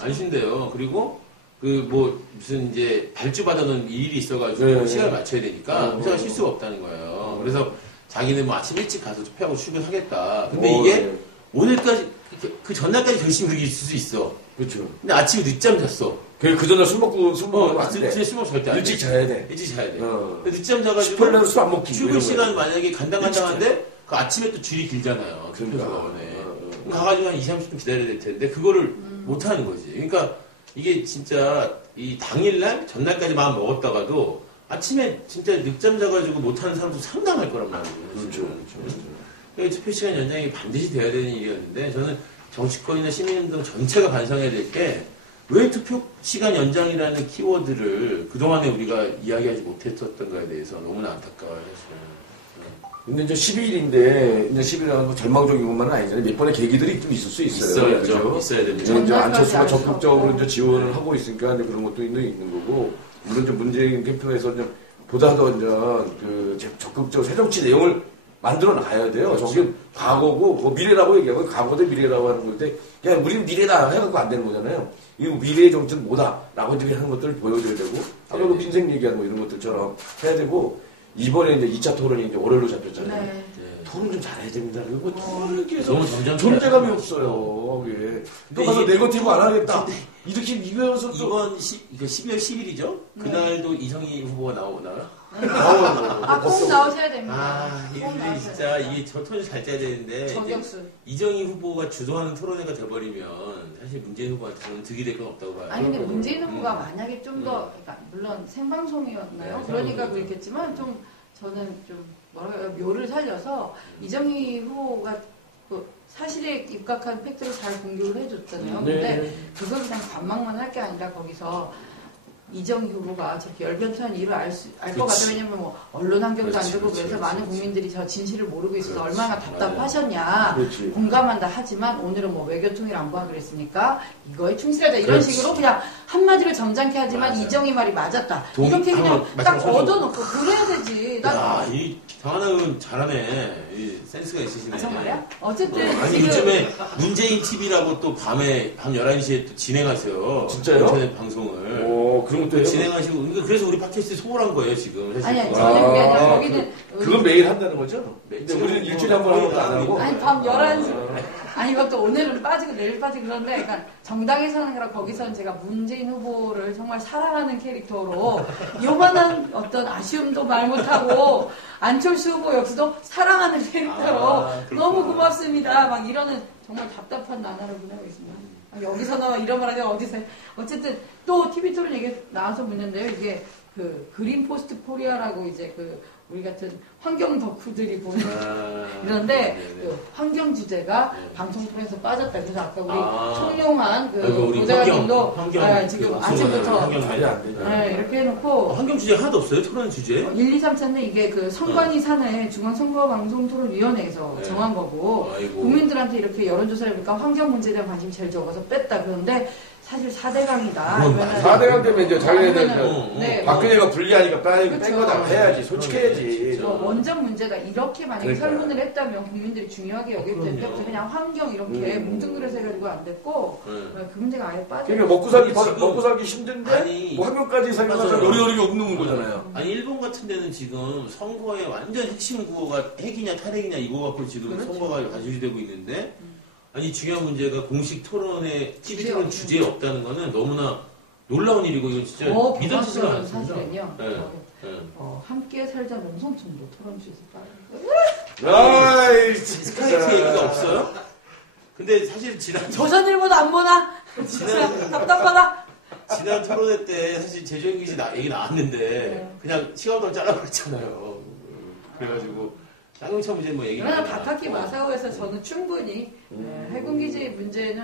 안 쉰대요. 그리고 무슨 이제 발주 받아놓은 일이 있어가지고 시간을 맞춰야 되니까 회사가 쉴 수가 없다는 거예요. 그래서 자기는 뭐 아침 일찍 가서 투표하고 출근하겠다. 근데 이게 오늘까지 그 전날까지 결심이 그렇게 있을 수 있어. 그렇죠. 근데 아침에 늦잠 잤어. 그 전날 술 먹고 안 돼. 술 먹으면 절대 안 돼. 일찍 자야 돼. 일찍 자야 돼. 늦잠 자가지고 18년 술 안 먹기. 출근 시간 만약에 간당간당한데 그 아침에 또 줄이 길잖아요. 투표소원에. 가가지고 한 20, 30분 기다려야 될 텐데 그거를 못 하는 거지. 그러니까 이게 진짜 이 당일날 전날까지 마음 먹었다가도 아침에 진짜 늦잠 자가지고 못 하는 사람도 상당할 거란 말이에요. 그렇죠. 그러니까 투표 시간 연장이 반드시 돼야 되는 일이었는데 저는 정치권이나 시민운동 전체가 반성해야 될 게 왜 투표 시간 연장이라는 키워드를 그동안에 우리가 이야기하지 못했었던 거에 대해서 너무나 안타까워요. 근데 이제 10일인데, 이제 10일이라는 건 절망적인 것만은 아니잖아요. 몇 번의 계기들이 좀 있을 수 있어요. 있어야죠. 있어야 됩니다. 이제 안철수가 적극적으로 이제 지원을 하고 있으니까 그런 것도 있는 거고, 물론 좀 문재인 캠프에서 좀 보다 더 이제 적극적으로 새정치 내용을 만들어 놔야 돼요. 저게 과거고, 뭐 미래라고 얘기하면 과거도 미래라고 하는 건데, 그냥 우리는 미래다 해갖고 안 되는 거잖아요. 이거 미래의 정치는 뭐다라고 이제 하는 것들을 보여줘야 되고, 아까 그 민생 얘기하는 뭐 이런 것들처럼 해야 되고, 이번에 이제 2차 토론이 이제 월요일로 잡혔잖아요. 네. 토론 좀 잘해야 됩니다. 그리고 토론에 서 너무 점잖게 존재감이 없어요. 예. 또 가서 네거티브 안 하겠다. 이렇게 이거여서 또. 이번 12월 10일이죠? 그날도 이성희 후보가 나오나요? 꼭 나오셔야 됩니다. 이분들이 진짜 이게 저 토론 잘 짜야 되는데 저격수. 이정희 후보가 주도하는 토론회가 돼버리면 사실 문재인 후보한테는 득이 될 건 없다고 봐요. 아니 근데 문재인 후보가 만약에 좀 더 그러니까 물론 생방송이었나요? 네, 그러니까 그랬겠지만 저는 좀 뭐랄까요 묘를 살려서 이정희 후보가 사실에 입각한 팩트를 잘 공개를 해줬잖아요. 네. 근데 그걸 그냥 관망만 할 게 아니라 거기서 이정희 후보가 저렇게 열변토한 이유를 알 것 같아요. 왜냐면 뭐 언론 환경도 안 되고 그래서 많은 국민들이 저 진실을 모르고 있어서 얼마나 답답하셨냐 공감한다 하지만 오늘은 뭐 외교통일 안보가 그랬으니까 이거에 충실하자 이런 식으로 그냥 한마디로 점잖게 하지만 이정희 말이 맞았다. 이렇게 그냥 딱 얻어놓고 그래야 되지. 이 강하나 의원 잘하네. 이 센스가 있으시네. 정말이야? 어쨌든 아니 지금 요즘에 문재인 TV라고 또 밤에 밤 11시에 또 진행하세요. 진짜요? 인터넷 방송을. 오, 그런 것도 해요? 진행하시고 그러니까 그래서 우리 팟캐스트에 소홀한 거예요 지금. 사실. 아니 전혀 그게 아니라 거기는 그건 매일 한다는 거죠? 근데 우리는 일주일에 한 번 하는 것도 안 하고. 아니 밤 11시 아니 이것도 오늘은 빠지고 내일 빠지고 그런데 그러니까 정당에서는 아니라 거기서는 제가 문재인 후보를 정말 사랑하는 캐릭터로 요만한 어떤 아쉬움도 말 못하고 안철수 후보 역시도 사랑하는 캐릭터로 너무 고맙습니다 막 이러는 정말 답답한 나날을 보내고 있습니다. 여기서는 이런 말 하면 어디서 해. 어쨌든 또 TV 토론 얘기 나와서 묻는데요. 이게 그 그린 포스트 코리아라고 이제 그 우리 같은 환경 덕후들이 보는 이런데 그 환경 주제가 방송 통해서 빠졌다. 그래서 아까 우리 청룡한 그 보좌관님도 지금 아침부터 이렇게 해놓고 환경 주제 하나도 없어요? 토론 주제? 1, 2, 3차는 이게 그 선관위 산하의 중앙선거방송토론위원회에서 정한 거고 국민들한테 이렇게 여론조사를 해보니까 환경 문제에 대한 관심이 제일 적어서 뺐다. 그런데 사실 4대강이다. 4대강 때문에 이제 자기네들 박근혜가 불리하니까 뺀 그렇죠. 거다 해야지. 솔직해야지. 원전 문제가 이렇게 만약에 설문을 했다면 국민들이 중요하게 여길 텐데 그냥 환경 이렇게 뭉뚱그려서 해가지고 안 됐고 그 문제가 아예 빠져. 그러니까 먹고 살기 힘든데 뭐 환경까지 생각하면 요리요리 없는 거잖아요. 아니 일본 같은 데는 지금 선거의 완전 핵심 구호가 핵이냐 탈핵이냐 이거 갖고 지금 선거가 가주되고 있는데 아니 중요한 문제가 공식 토론에 TV 토론 주제에 없다는 거는 너무나 놀라운 일이고 이건 진짜 믿어지지가 않습니다. 사실은요. 함께 살자 농성촌도 토론 주제에서 아이 스카이트 얘기가 없어요? 근데 사실 조선일보도 안 보나? 진짜 답답하다. 지난 토론회 때 사실 제주행기지 얘기 나왔는데 그냥 시간도 잘라버렸잖아요. 그래가지고 쌍용차 문제 뭐 얘기. 그러나 다카키 마사오에서 저는 충분히 해군기지 문제는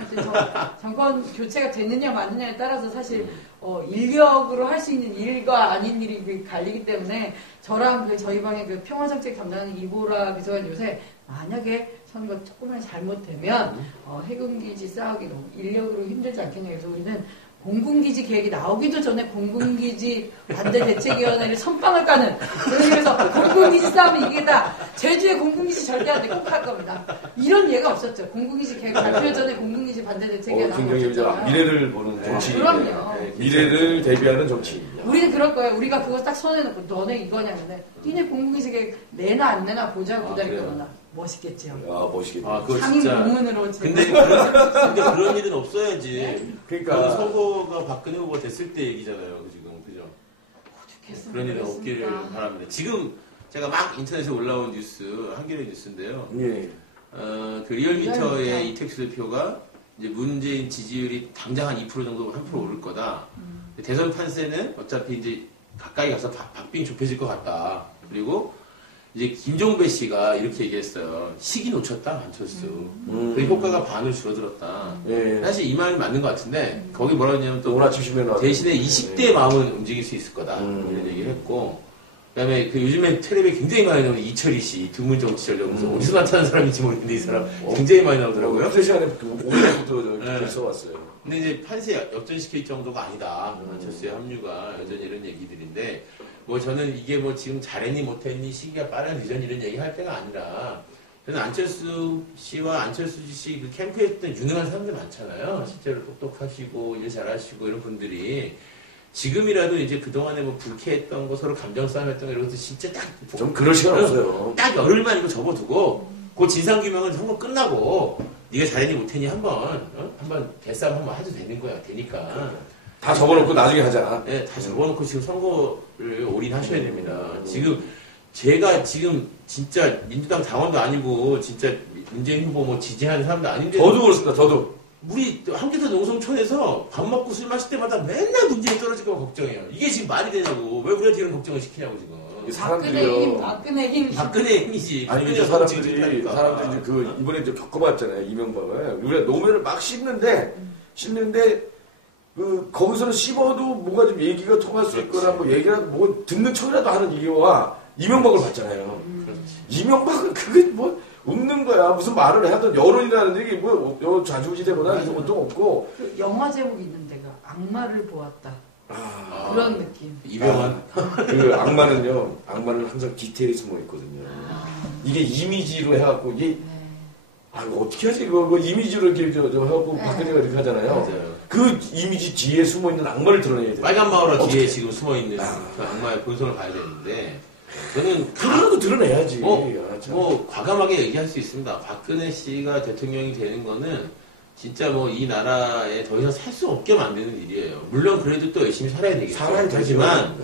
정권 교체가 됐느냐 마느냐에 따라서 사실 인력으로 할 수 있는 일과 아닌 일이 갈리기 때문에 저랑 저희 방에 그 평화정책 담당하는 이보라 비서관 요새 만약에 선거 조금만 잘못되면 해군기지 싸우기 너무 인력으로 힘들지 않겠냐 해서 우리는 공군기지 계획이 나오기도 전에 공군기지 반대 대책위원회를 선빵을 까는 그래서 공군기지 싸움은 이기겠다. 제주에 공군기지 절대 안 돼. 꼭 할 겁니다. 이런 예가 없었죠. 공군기지 계획 발표 전에 공군기지 반대 대책위원회 나오고 미래를 보는 정치. 그럼요. 미래를 대비하는 정치. 우리는 그럴 거예요. 우리가 그거 딱 손에 놓고 너네 이거냐 근데 니네 공군기지 계획 내나 안 내나 보자고 그러나 멋있겠죠. 멋있겠죠. 그거 상임 진짜. 고문으로 근데 그런 일은 없어야지. 그러니까 선거가 박근혜 후보가 됐을 때 얘기잖아요. 지금 그죠? 그런 일은 없기를 바랍니다. 지금 제가 막 인터넷에 올라온 뉴스 한겨레 뉴스인데요. 예. 그 리얼미터의 이택수 대표가 이제 문재인 지지율이 당장 한 2% 정도 3% 오를 거다. 대선 판세는 어차피 이제 가까이 가서 박빙 좁혀질 것 같다. 그리고 이제 김종배 씨가 이렇게 얘기했어요. 시기 놓쳤다 안철수. 그 효과가 반으로 줄어들었다. 예. 사실 이 말이 맞는 것 같은데 거기 뭐라 했냐면 또 오늘 아침 신문에 대신에 20대의 마음은 움직일 수 있을 거다 이런 얘기를 했고 그다음에 그 요즘에 텔레비에 굉장히 많이 나오는 이철희 씨 드문 정치 전략에서 어디서 나타난 사람인지 모르겠는데 이 사람 굉장히 많이 나오더라고요. 3시간에 오늘부터 써왔어요. 근데 이제 판세 역전시킬 정도가 아니다. 안철수의 합류가 여전히 이런 얘기들인데 뭐 저는 이게 뭐 지금 잘했니 못했니 시기가 빠른 늦은 이런 얘기 할 때가 아니라 저는 안철수 씨와 안철수 씨 그 캠프에 있던 유능한 사람들 많잖아요. 실제로 똑똑하시고 일 잘하시고 이런 분들이 지금이라도 이제 그동안에 뭐 불쾌했던 거 서로 감정 싸움했던 거 이런 것도 진짜 딱 좀 그럴 시간 없어요. 딱 열흘만 이거 접어두고 그 진상규명은 선거 끝나고 네가 잘했니 못했니 한번 대싸움 한번 해도 되는 거야. 되니까. 다 접어놓고 나중에 하자. 네, 다 접어놓고 지금 선거를 올인하셔야 됩니다. 제가 지금 진짜 민주당 당원도 아니고 진짜 문재인 후보 뭐 지지하는 사람도 아닌데 저도 그렇습니다. 저도. 우리 함께도 농성촌에서 밥 먹고 술 마실 때마다 맨날 문재인 떨어질까 봐 걱정해요. 이게 지금 말이 되냐고. 왜 우리한테 이런 걱정을 시키냐고 지금. 사람들이요. 박근혜 힘. 박근혜 힘이지. 아니 이제 사람들이 이제 그 이번에 이제 겪어봤잖아요. 이명박을 우리가 노무현을 막 씹는데 그 거기서는 씹어도 뭐가 좀 얘기가 통할 수 있거나 뭐 얘기라도 뭐 듣는 척이라도 하는 이유와 이명박을 봤잖아요. 이명박은 그게 뭐 웃는 거야. 무슨 말을 하든 여론이라는 얘기 뭐 자주지대보다 온통 없고. 그 영화 제목이 있는 데가 악마를 보았다. 그런 느낌. 이병헌. 그 악마는 항상 디테일이 숨어 있거든요. 이게 이미지로 해갖고 이게 이거 어떻게 하지? 이거 이미지로 이렇게 해갖고 박근혜가 이렇게 하잖아요. 맞아요. 그 이미지 뒤에 숨어 있는 악마를 드러내야 돼요. 빨간 마우라 뒤에 지금 숨어 있는 그 악마의 본성을 봐야 되는데 저는 그거라도 드러내야지. 뭐 과감하게 얘기할 수 있습니다. 박근혜 씨가 대통령이 되는 거는 진짜 뭐 이 나라에 더 이상 살 수 없게 만드는 일이에요. 물론 그래도 또 열심히 살아야 되겠죠. 하지만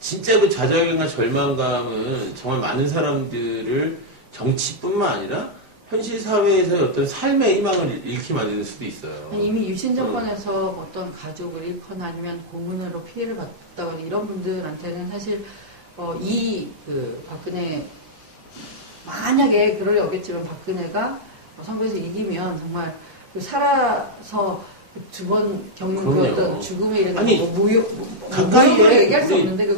진짜 그 좌절감과 절망감은 정말 많은 사람들을 정치뿐만 아니라 현실 사회에서의 어떤 삶의 희망을 잃게 만드는 수도 있어요. 이미 유신정권에서 어떤 가족을 잃거나 아니면 고문으로 피해를 받다거나 이런 분들한테는 사실 그 박근혜 만약에 그럴 리 없겠지만 박근혜가 선거에서 이기면 정말 그 살아서 두 번 겪는 그 어떤 죽음에 이르는 무효를 얘기할 수 없는데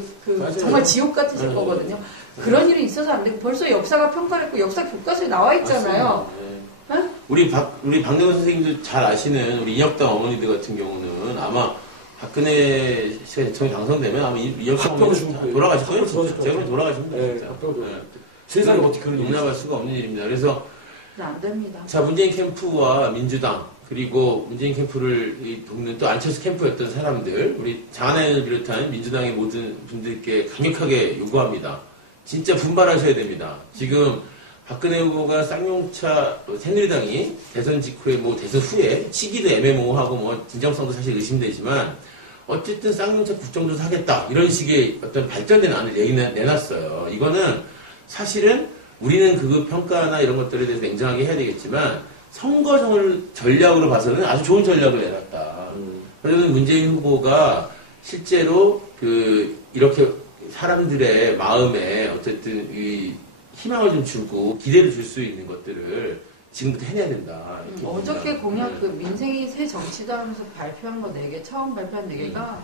정말 지옥 같으실 거거든요. 그런 일이 있어서 안 되고 벌써 역사가 평가했고 역사 교과서에 나와 있잖아요. 네. 우리 박대건 선생님도 잘 아시는 우리 이혁당 어머니들 같은 경우는 아마 박근혜 씨가 대통령이 당선되면 아마 이혁당 어머니 돌아가실 거예요. 제가 돌아가십니다. 진짜. 세상에 어떻게 그런 일이 용납할 수가 없는 일입니다. 그래서 안 됩니다. 자, 문재인 캠프와 민주당 그리고 문재인 캠프를 돕는 또 안철수 캠프였던 사람들 우리 장하나연을 비롯한 민주당의 모든 분들께 강력하게 요구합니다. 진짜 분발하셔야 됩니다. 지금 박근혜 후보가 쌍용차 새누리당이 대선 직후에 대선 후에 시기도 애매모호하고 진정성도 사실 의심되지만 어쨌든 쌍용차 국정조사 하겠다 이런 식의 어떤 발전된 안을 내놨어요. 이거는 사실은 우리는 그 평가나 이런 것들에 대해서 냉정하게 해야 되겠지만 선거 전략으로 봐서는 아주 좋은 전략을 내놨다. 그래서 문재인 후보가 실제로 이렇게 사람들의 마음에 어쨌든 이 희망을 좀 주고 기대를 줄 수 있는 것들을 지금부터 해내야 된다. 어저께 공약 민생이 새 정치다 하면서 발표한 거 4개, 처음 발표한 4개가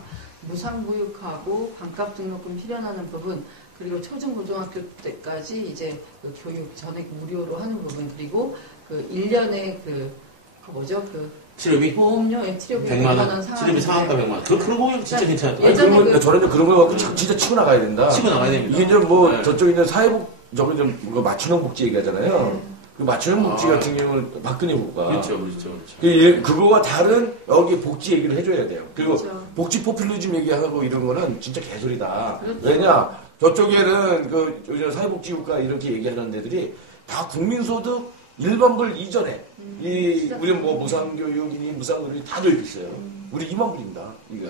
무상무육하고 반값 등록금 실현하는 부분, 그리고 초중고등학교 때까지 이제 교육 전액 무료로 하는 부분, 그리고 1년에 치료비? 보험료, 치료비 100만 원, 치료비 상한가 100만 원. 그런 공약 진짜 괜찮았던 것 같아요. 그러면 저는 그런 거 갖고 진짜 치고 나가야 된다. 치고 나가야 됩니다. 이게 이제 저쪽에 있는 저기 좀 맞춤형 복지 얘기하잖아요. 그 맞춤형 복지 같은 경우는 박근혜 후보가. 그렇죠. 그거와 다른 여기 복지 얘기를 해줘야 돼요. 그리고 복지 포퓰리즘 얘기하고 이런 거는 진짜 개소리다. 왜냐? 저쪽에는 요즘 사회복지국가 이렇게 얘기하는 데들이 다 국민소득 일반불 이전에 우리 무상교육이니 무상의료 다 도입 있어요. 우리 2만 불입니다. 이거.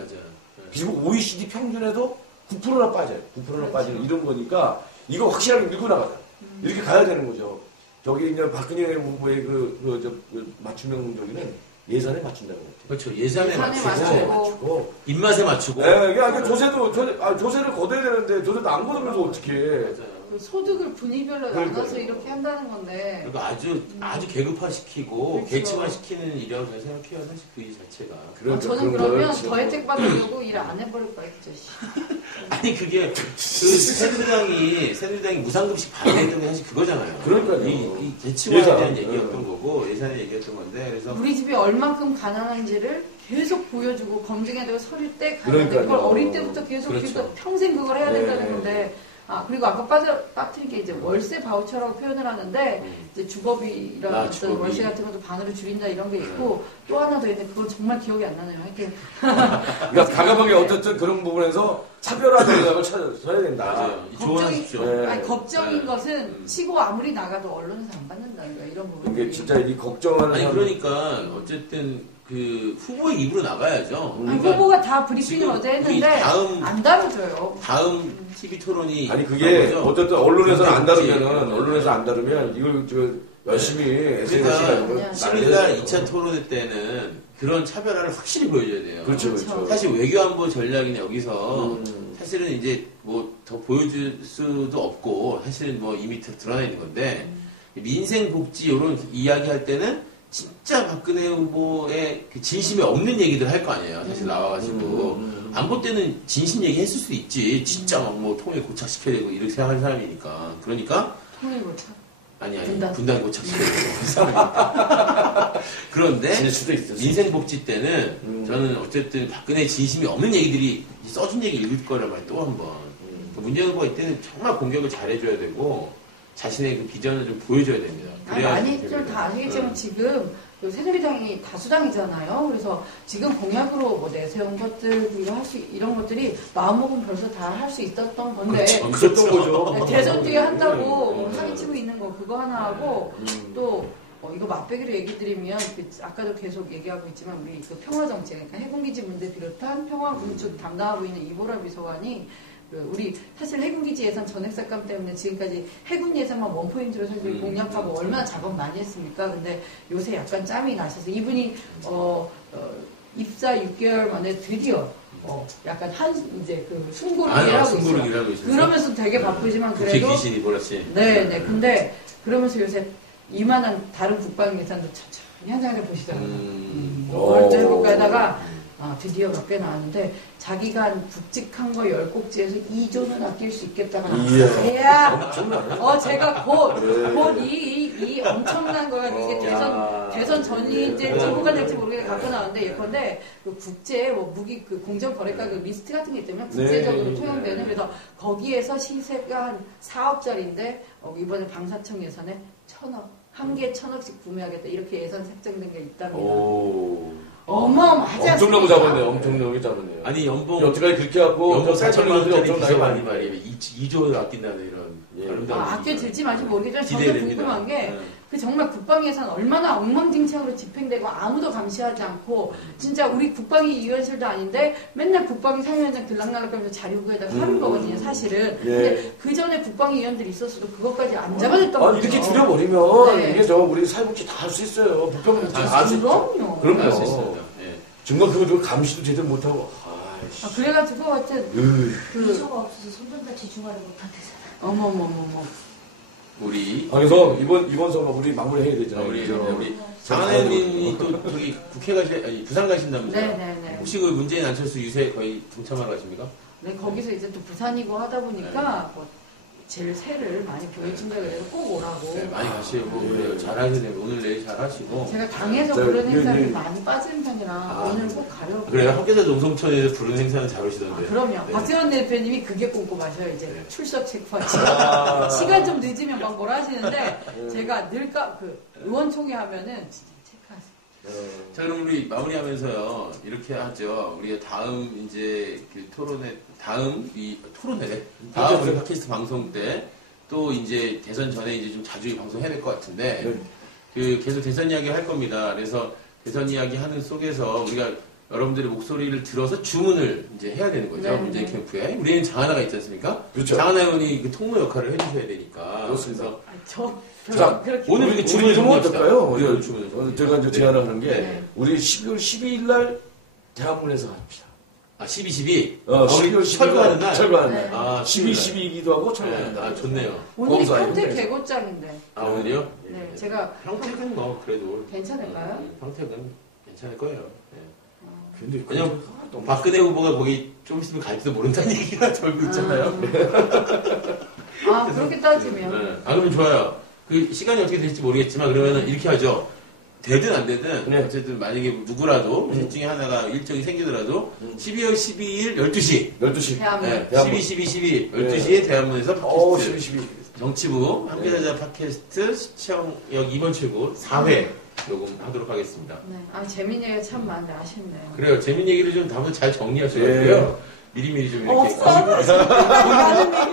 그리고 OECD 평균에도 9%나 빠져요. 9%나 빠지는 이런 거니까 이거 확실하게 밀고 나가자. 이렇게 가야 되는 거죠. 저기 이제 박근혜 후보의 맞춤형 저기는 예산에 맞춘다고. 그렇죠. 예산에 맞추고 입맛에 맞추고. 네, 조세를 걷어야 되는데 조세도 안 걷으면서 어떻게? 맞아요. 소득을 분위별로 나눠서 이렇게 한다는 건데. 그리고 아주 계급화시키고 계층화시키는 일이라고 저는 생각해요. 사실 그 일 자체가. 저는 그러면 더 혜택 받으려고 일 안 해버릴 거야, 진짜. 아니 그게 새누리당이 무상급식 반대했던 게 사실 그거잖아요. 그러니까요. 이 계층화에 대한 얘기였던 거고 예산에 얘기했던 건데 그래서 우리 집이 얼만큼 가난한지를 계속 보여주고 검증해야 되고 서류 때 가야 되고 그걸 어릴 때부터 계속 평생 그걸 해야 된다는 건데. 그리고 아까 빠뜨린 게 이제 월세 바우처라고 표현을 하는데, 이제 주거비랑 어떤 월세 같은 것도 반으로 줄인다 이런 게 있고, 또 하나 더 있는데, 그건 정말 기억이 안 나네요. 하여튼. 그러니까 과감하게 어쨌든 그런 부분에서 차별화 전략을 찾아야 된다. 맞아요. 걱정인 것은 치고 아무리 나가도 언론에서 안 받는다는 거야, 이런 부분. 이게 진짜 이 걱정하는. 그러니까, 어쨌든, 후보의 입으로 나가야죠. 그러니까 후보가 다 브리핑을 어제 했는데, 안 다뤄줘요. 다음 TV 토론이. 그게 어쨌든 언론에서는 안 다루면 이걸 열심히 그러니까 10일날 2차 토론회 때는 그런 차별화를 확실히 보여줘야 돼요. 그렇죠. 사실 외교안보 전략이나 여기서 사실은 이제 뭐 더 보여줄 수도 없고 사실은 뭐 이미 드러나 있는 건데 민생 복지 이런 이야기 할 때는 진짜 박근혜 후보의 그 진심이 없는 얘기들 할 거 아니에요. 사실 나와가지고 안 볼 때는 진심 얘기 했을 수도 있지. 진짜 막 뭐 통일 고착시켜야 되고 이렇게 생각하는 사람이니까. 그러니까 통일 고착. 아니 분단 고착시켜야 되고 그 사람이니까. 그런데 수도 있었어. 민생 복지 때는 저는 어쨌든 박근혜 진심이 없는 얘기들이 써준 얘기 읽을 거란 말이에요. 또 한 번. 문재인 후보가 이때는 정말 공격을 잘해줘야 되고 자신의 그 비전을 좀 보여줘야 됩니다. 많이 좀 다 아시겠지만 지금 새누리당이 다수당이잖아요. 그래서 지금 공약으로 뭐 내세운 것들 이런 것들이 마음먹으면 벌써 다 할 수 있었던 건데 그랬던 거죠. 대선 뒤에 한다고 사기치고 있는 거 그거 하나 하고 또 이거 맛배기로 얘기 드리면 아까도 계속 얘기하고 있지만 우리 그 평화정책 그러니까 해군기지 문제 비롯한 평화군축 담당하고 있는 이보라 비서관이 우리 사실 해군기지 예산 전액삭감 때문에 지금까지 해군 예산만 원포인트로 사실 공략하고 얼마나 작업 많이 했습니까? 근데 요새 약간 짬이 나셔서 이분이 입사 6개월 만에 드디어 약간 이제 그 승고를 일하고 있어요. 그러면서 되게 바쁘지만 그래도 귀신이 몰랐지. 네네. 근데 그러면서 요새 이만한 다른 국방 예산도 천천히 한장에 보시더라고요. 그걸 또 해볼까 하다가 드디어 몇 개 나왔는데 자기가 굵직한 거 10꼭지에서 2조는 아낄 수 있겠다가 나왔어요. 제가 곧 이 엄청난 거가 이게 대선 전인지 후가 될지 모르겠는데 갖고 나왔는데 예컨대 그 국제 무기 그 공정 거래가 그 리스트 같은 게 있다면 국제적으로 통용되는 그래서 거기에서 시세가 한 4억짜리인데 이번에 방사청 예산에 1,000억 한 개에 1,000억씩 구매하겠다 이렇게 예산 책정된 게 있답니다. 어마어마하지 않습니까? 엄청나게 잡았네요. 엄청나게 잡았네요. 아니 연봉 어떻게 그렇게 하고 연봉 4천만 원짜리 엄청나게 비서관이 말이에요. 2조를 아낀다는 이런 아름다운 아껴질지 말지 모르겠지만 저도 궁금한 게 그 정말 국방 예산 얼마나 엉망진창으로 집행되고 아무도 감시하지 않고 진짜 우리 국방위 위원실도 아닌데 맨날 국방위 상임위원장 들락날락하면서 자료구에다 하는 거거든요 사실은. 근데 그 전에 국방위 위원들이 있었어도 그것까지 안 잡아냈던 거죠. 이렇게 줄여버리면 이게 우리 사회복지 다 할 수 있어요. 불평 다 할 수 있죠. 그럼요. 할 수 있습니다. 정말 그거 감시도 제대로 못하고. 그래가지고 하여튼 비서가 없어서 손전등 지중화를 못한대잖아. 어머머머머. 그래서 이번 선거 우리 마무리해야 되잖아요. 우리 장하나님이 또 저기 부산 가신다면서요? 네네네. 혹시 그 문재인 안철수 유세 거의 동참하러 가십니까? 네, 거기서 이제 또 부산이고 하다 보니까 제일 새를 많이 보여준다 그래서 꼭 오라고. 네, 많이 가시고 그래요. 잘하셔야 돼요. 오늘 내일 잘하시고. 제가 당에서 그런 행사를 많이 빠지는 편이라 오늘 꼭 가려고. 그래요? 학교에서 농성촌에서 부르는 행사는 잘 오시던데. 그럼요. 네. 박세원 대표님이 그게 꼼꼼하셔요. 이제 출석 체크하시고 시간 좀 늦으면 막 뭐라 하시는데 제가 늘 의원총회 하면은 진짜 체크하세요. 자, 그럼 우리 마무리하면서요. 이렇게 하죠. 우리가 다음 이제 그 토론회 다음 우리 팟캐스트 방송 때 또 이제 대선 전에 이제 좀 자주 방송해야 될 것 같은데 그 계속 대선 이야기 할 겁니다. 그래서 대선 이야기 하는 속에서 우리가 여러분들의 목소리를 들어서 주문을 이제 해야 되는 거죠. 문재인 캠프에. 우리는 장하나가 있지 않습니까? 그렇죠. 장하나 의원이 그 통로 역할을 해주셔야 되니까. 그렇습니다. 그래서 오늘 이렇게 주문을 좀 어떨까요? 우리 주문을 제가 이제 제안하는 게 우리 12월 12일 날 대학문에서 합시다. 12. 12월 철거하는 날? 철거하는 날. 12이기도 하고 철거하는 날. 아, 좋네요. 오늘이 평택 개고장인데. 오늘이요? 네, 제가 평택은 뭐 그래도 괜찮을까요? 평택은 괜찮을 거예요. 근데 왜냐면 박근혜 후보가 거기 좀 있으면 갈지도 모른다는 얘기가 돌고 있잖아요. 그렇게 따지면. 그러면 좋아요. 그 시간이 어떻게 될지 모르겠지만 그러면은 이렇게 하죠. 되든 안 되든 어쨌든 만약에 누구라도 셋 중에 하나가 일정이 생기더라도 12월 12일 12시 대한문. 12 12시에 대한문에서 팟캐스트 12. 정치부 함께하자 팟캐스트 시청역 2번 출구 4회 녹음하도록 하겠습니다. 네. 재밌는 얘기가 참 많은데 아쉽네요. 그래요. 재밌는 얘기를 좀 다음부터 잘 정리하셔야고요. 미리미리 좀 이렇게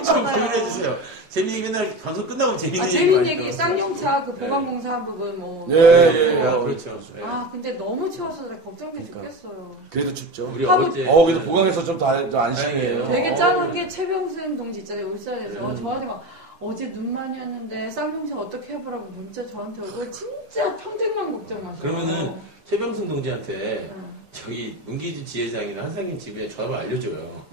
좀 공유해주세요. 재밌는 얘기 맨날 방송 끝나고 재밌는 얘기 재밌는 얘기 쌍용차 그 보강공사 한 부분 그렇죠. 근데 너무 추워서 걱정돼 죽겠어요. 그래도 춥죠. 우리 어제 그래도 보강에서 좀 더 안심해요. 되게 짠한 게 최병승 동지 있잖아요. 울산에서 저한테 막 어제 눈 많이 왔는데 쌍용차 어떻게 해보라고 문자 저한테 오고 진짜 평택만 걱정하셔요. 그러면은 최병승 동지한테 저기 문기주 지회장이나 한상민 지부장 전화번호 알려줘요.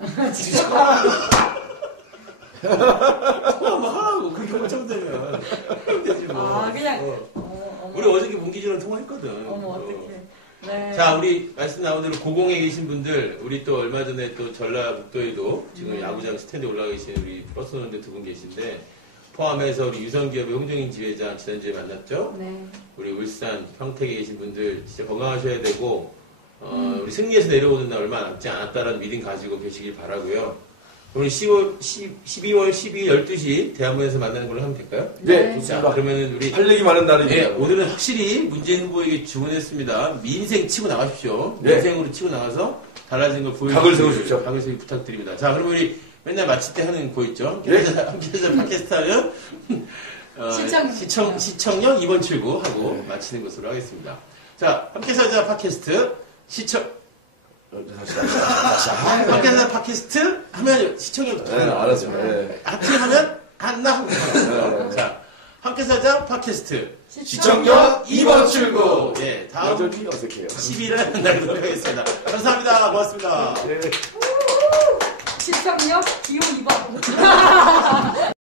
통화만 하라고. 그렇게 못참되면 되지 뭐. 아, 그냥. 우리 어저께 문기주랑 통화했거든. 어떡해. 네. 자, 우리 말씀 나온 대로 고공에 계신 분들, 우리 또 얼마 전에 또 전라북도에도 지금 야구장 스탠드에 올라가 계신 우리 프로스원들 두 분 계신데, 포함해서 우리 유성기업의 홍정인 지회장 지난주에 만났죠? 네. 우리 울산, 평택에 계신 분들 진짜 건강하셔야 되고, 우리 승리에서 내려오는 날 얼마 남지 않았다라는 믿음 가지고 계시길 바라고요. 우리 12월 12일 12시 대한문에서 만나는 걸로 하면 될까요? 네, 자, 좋습니다. 그러면은 우리 할 얘기 많은 날입니다. 네, 오늘은 확실히 문재인 후보에게 주문했습니다. 민생 치고 나가십시오. 네. 민생으로 치고 나가서 달라진 걸 보여주십시오. 각을 세우십시오. 각을 세우기 부탁드립니다. 자, 그럼 우리 맨날 마칠 때 하는 거 있죠? 네. 함께해서 팟캐스트 하면 시청력 2번 출구 하고 마치는 것으로 하겠습니다. 자, 함께해서 팟캐스트 다시. 함께해서 팟캐스트 하면 시청력 네, 알았습니다. 네. 하면 한나 하고 자, 함께해서 팟캐스트 시청력 2번 출구. 예, 다음 여전히 어색해요. 11일 만나도록 하겠습니다. 감사합니다. 고맙습니다. 네. 시청력 기호 2번.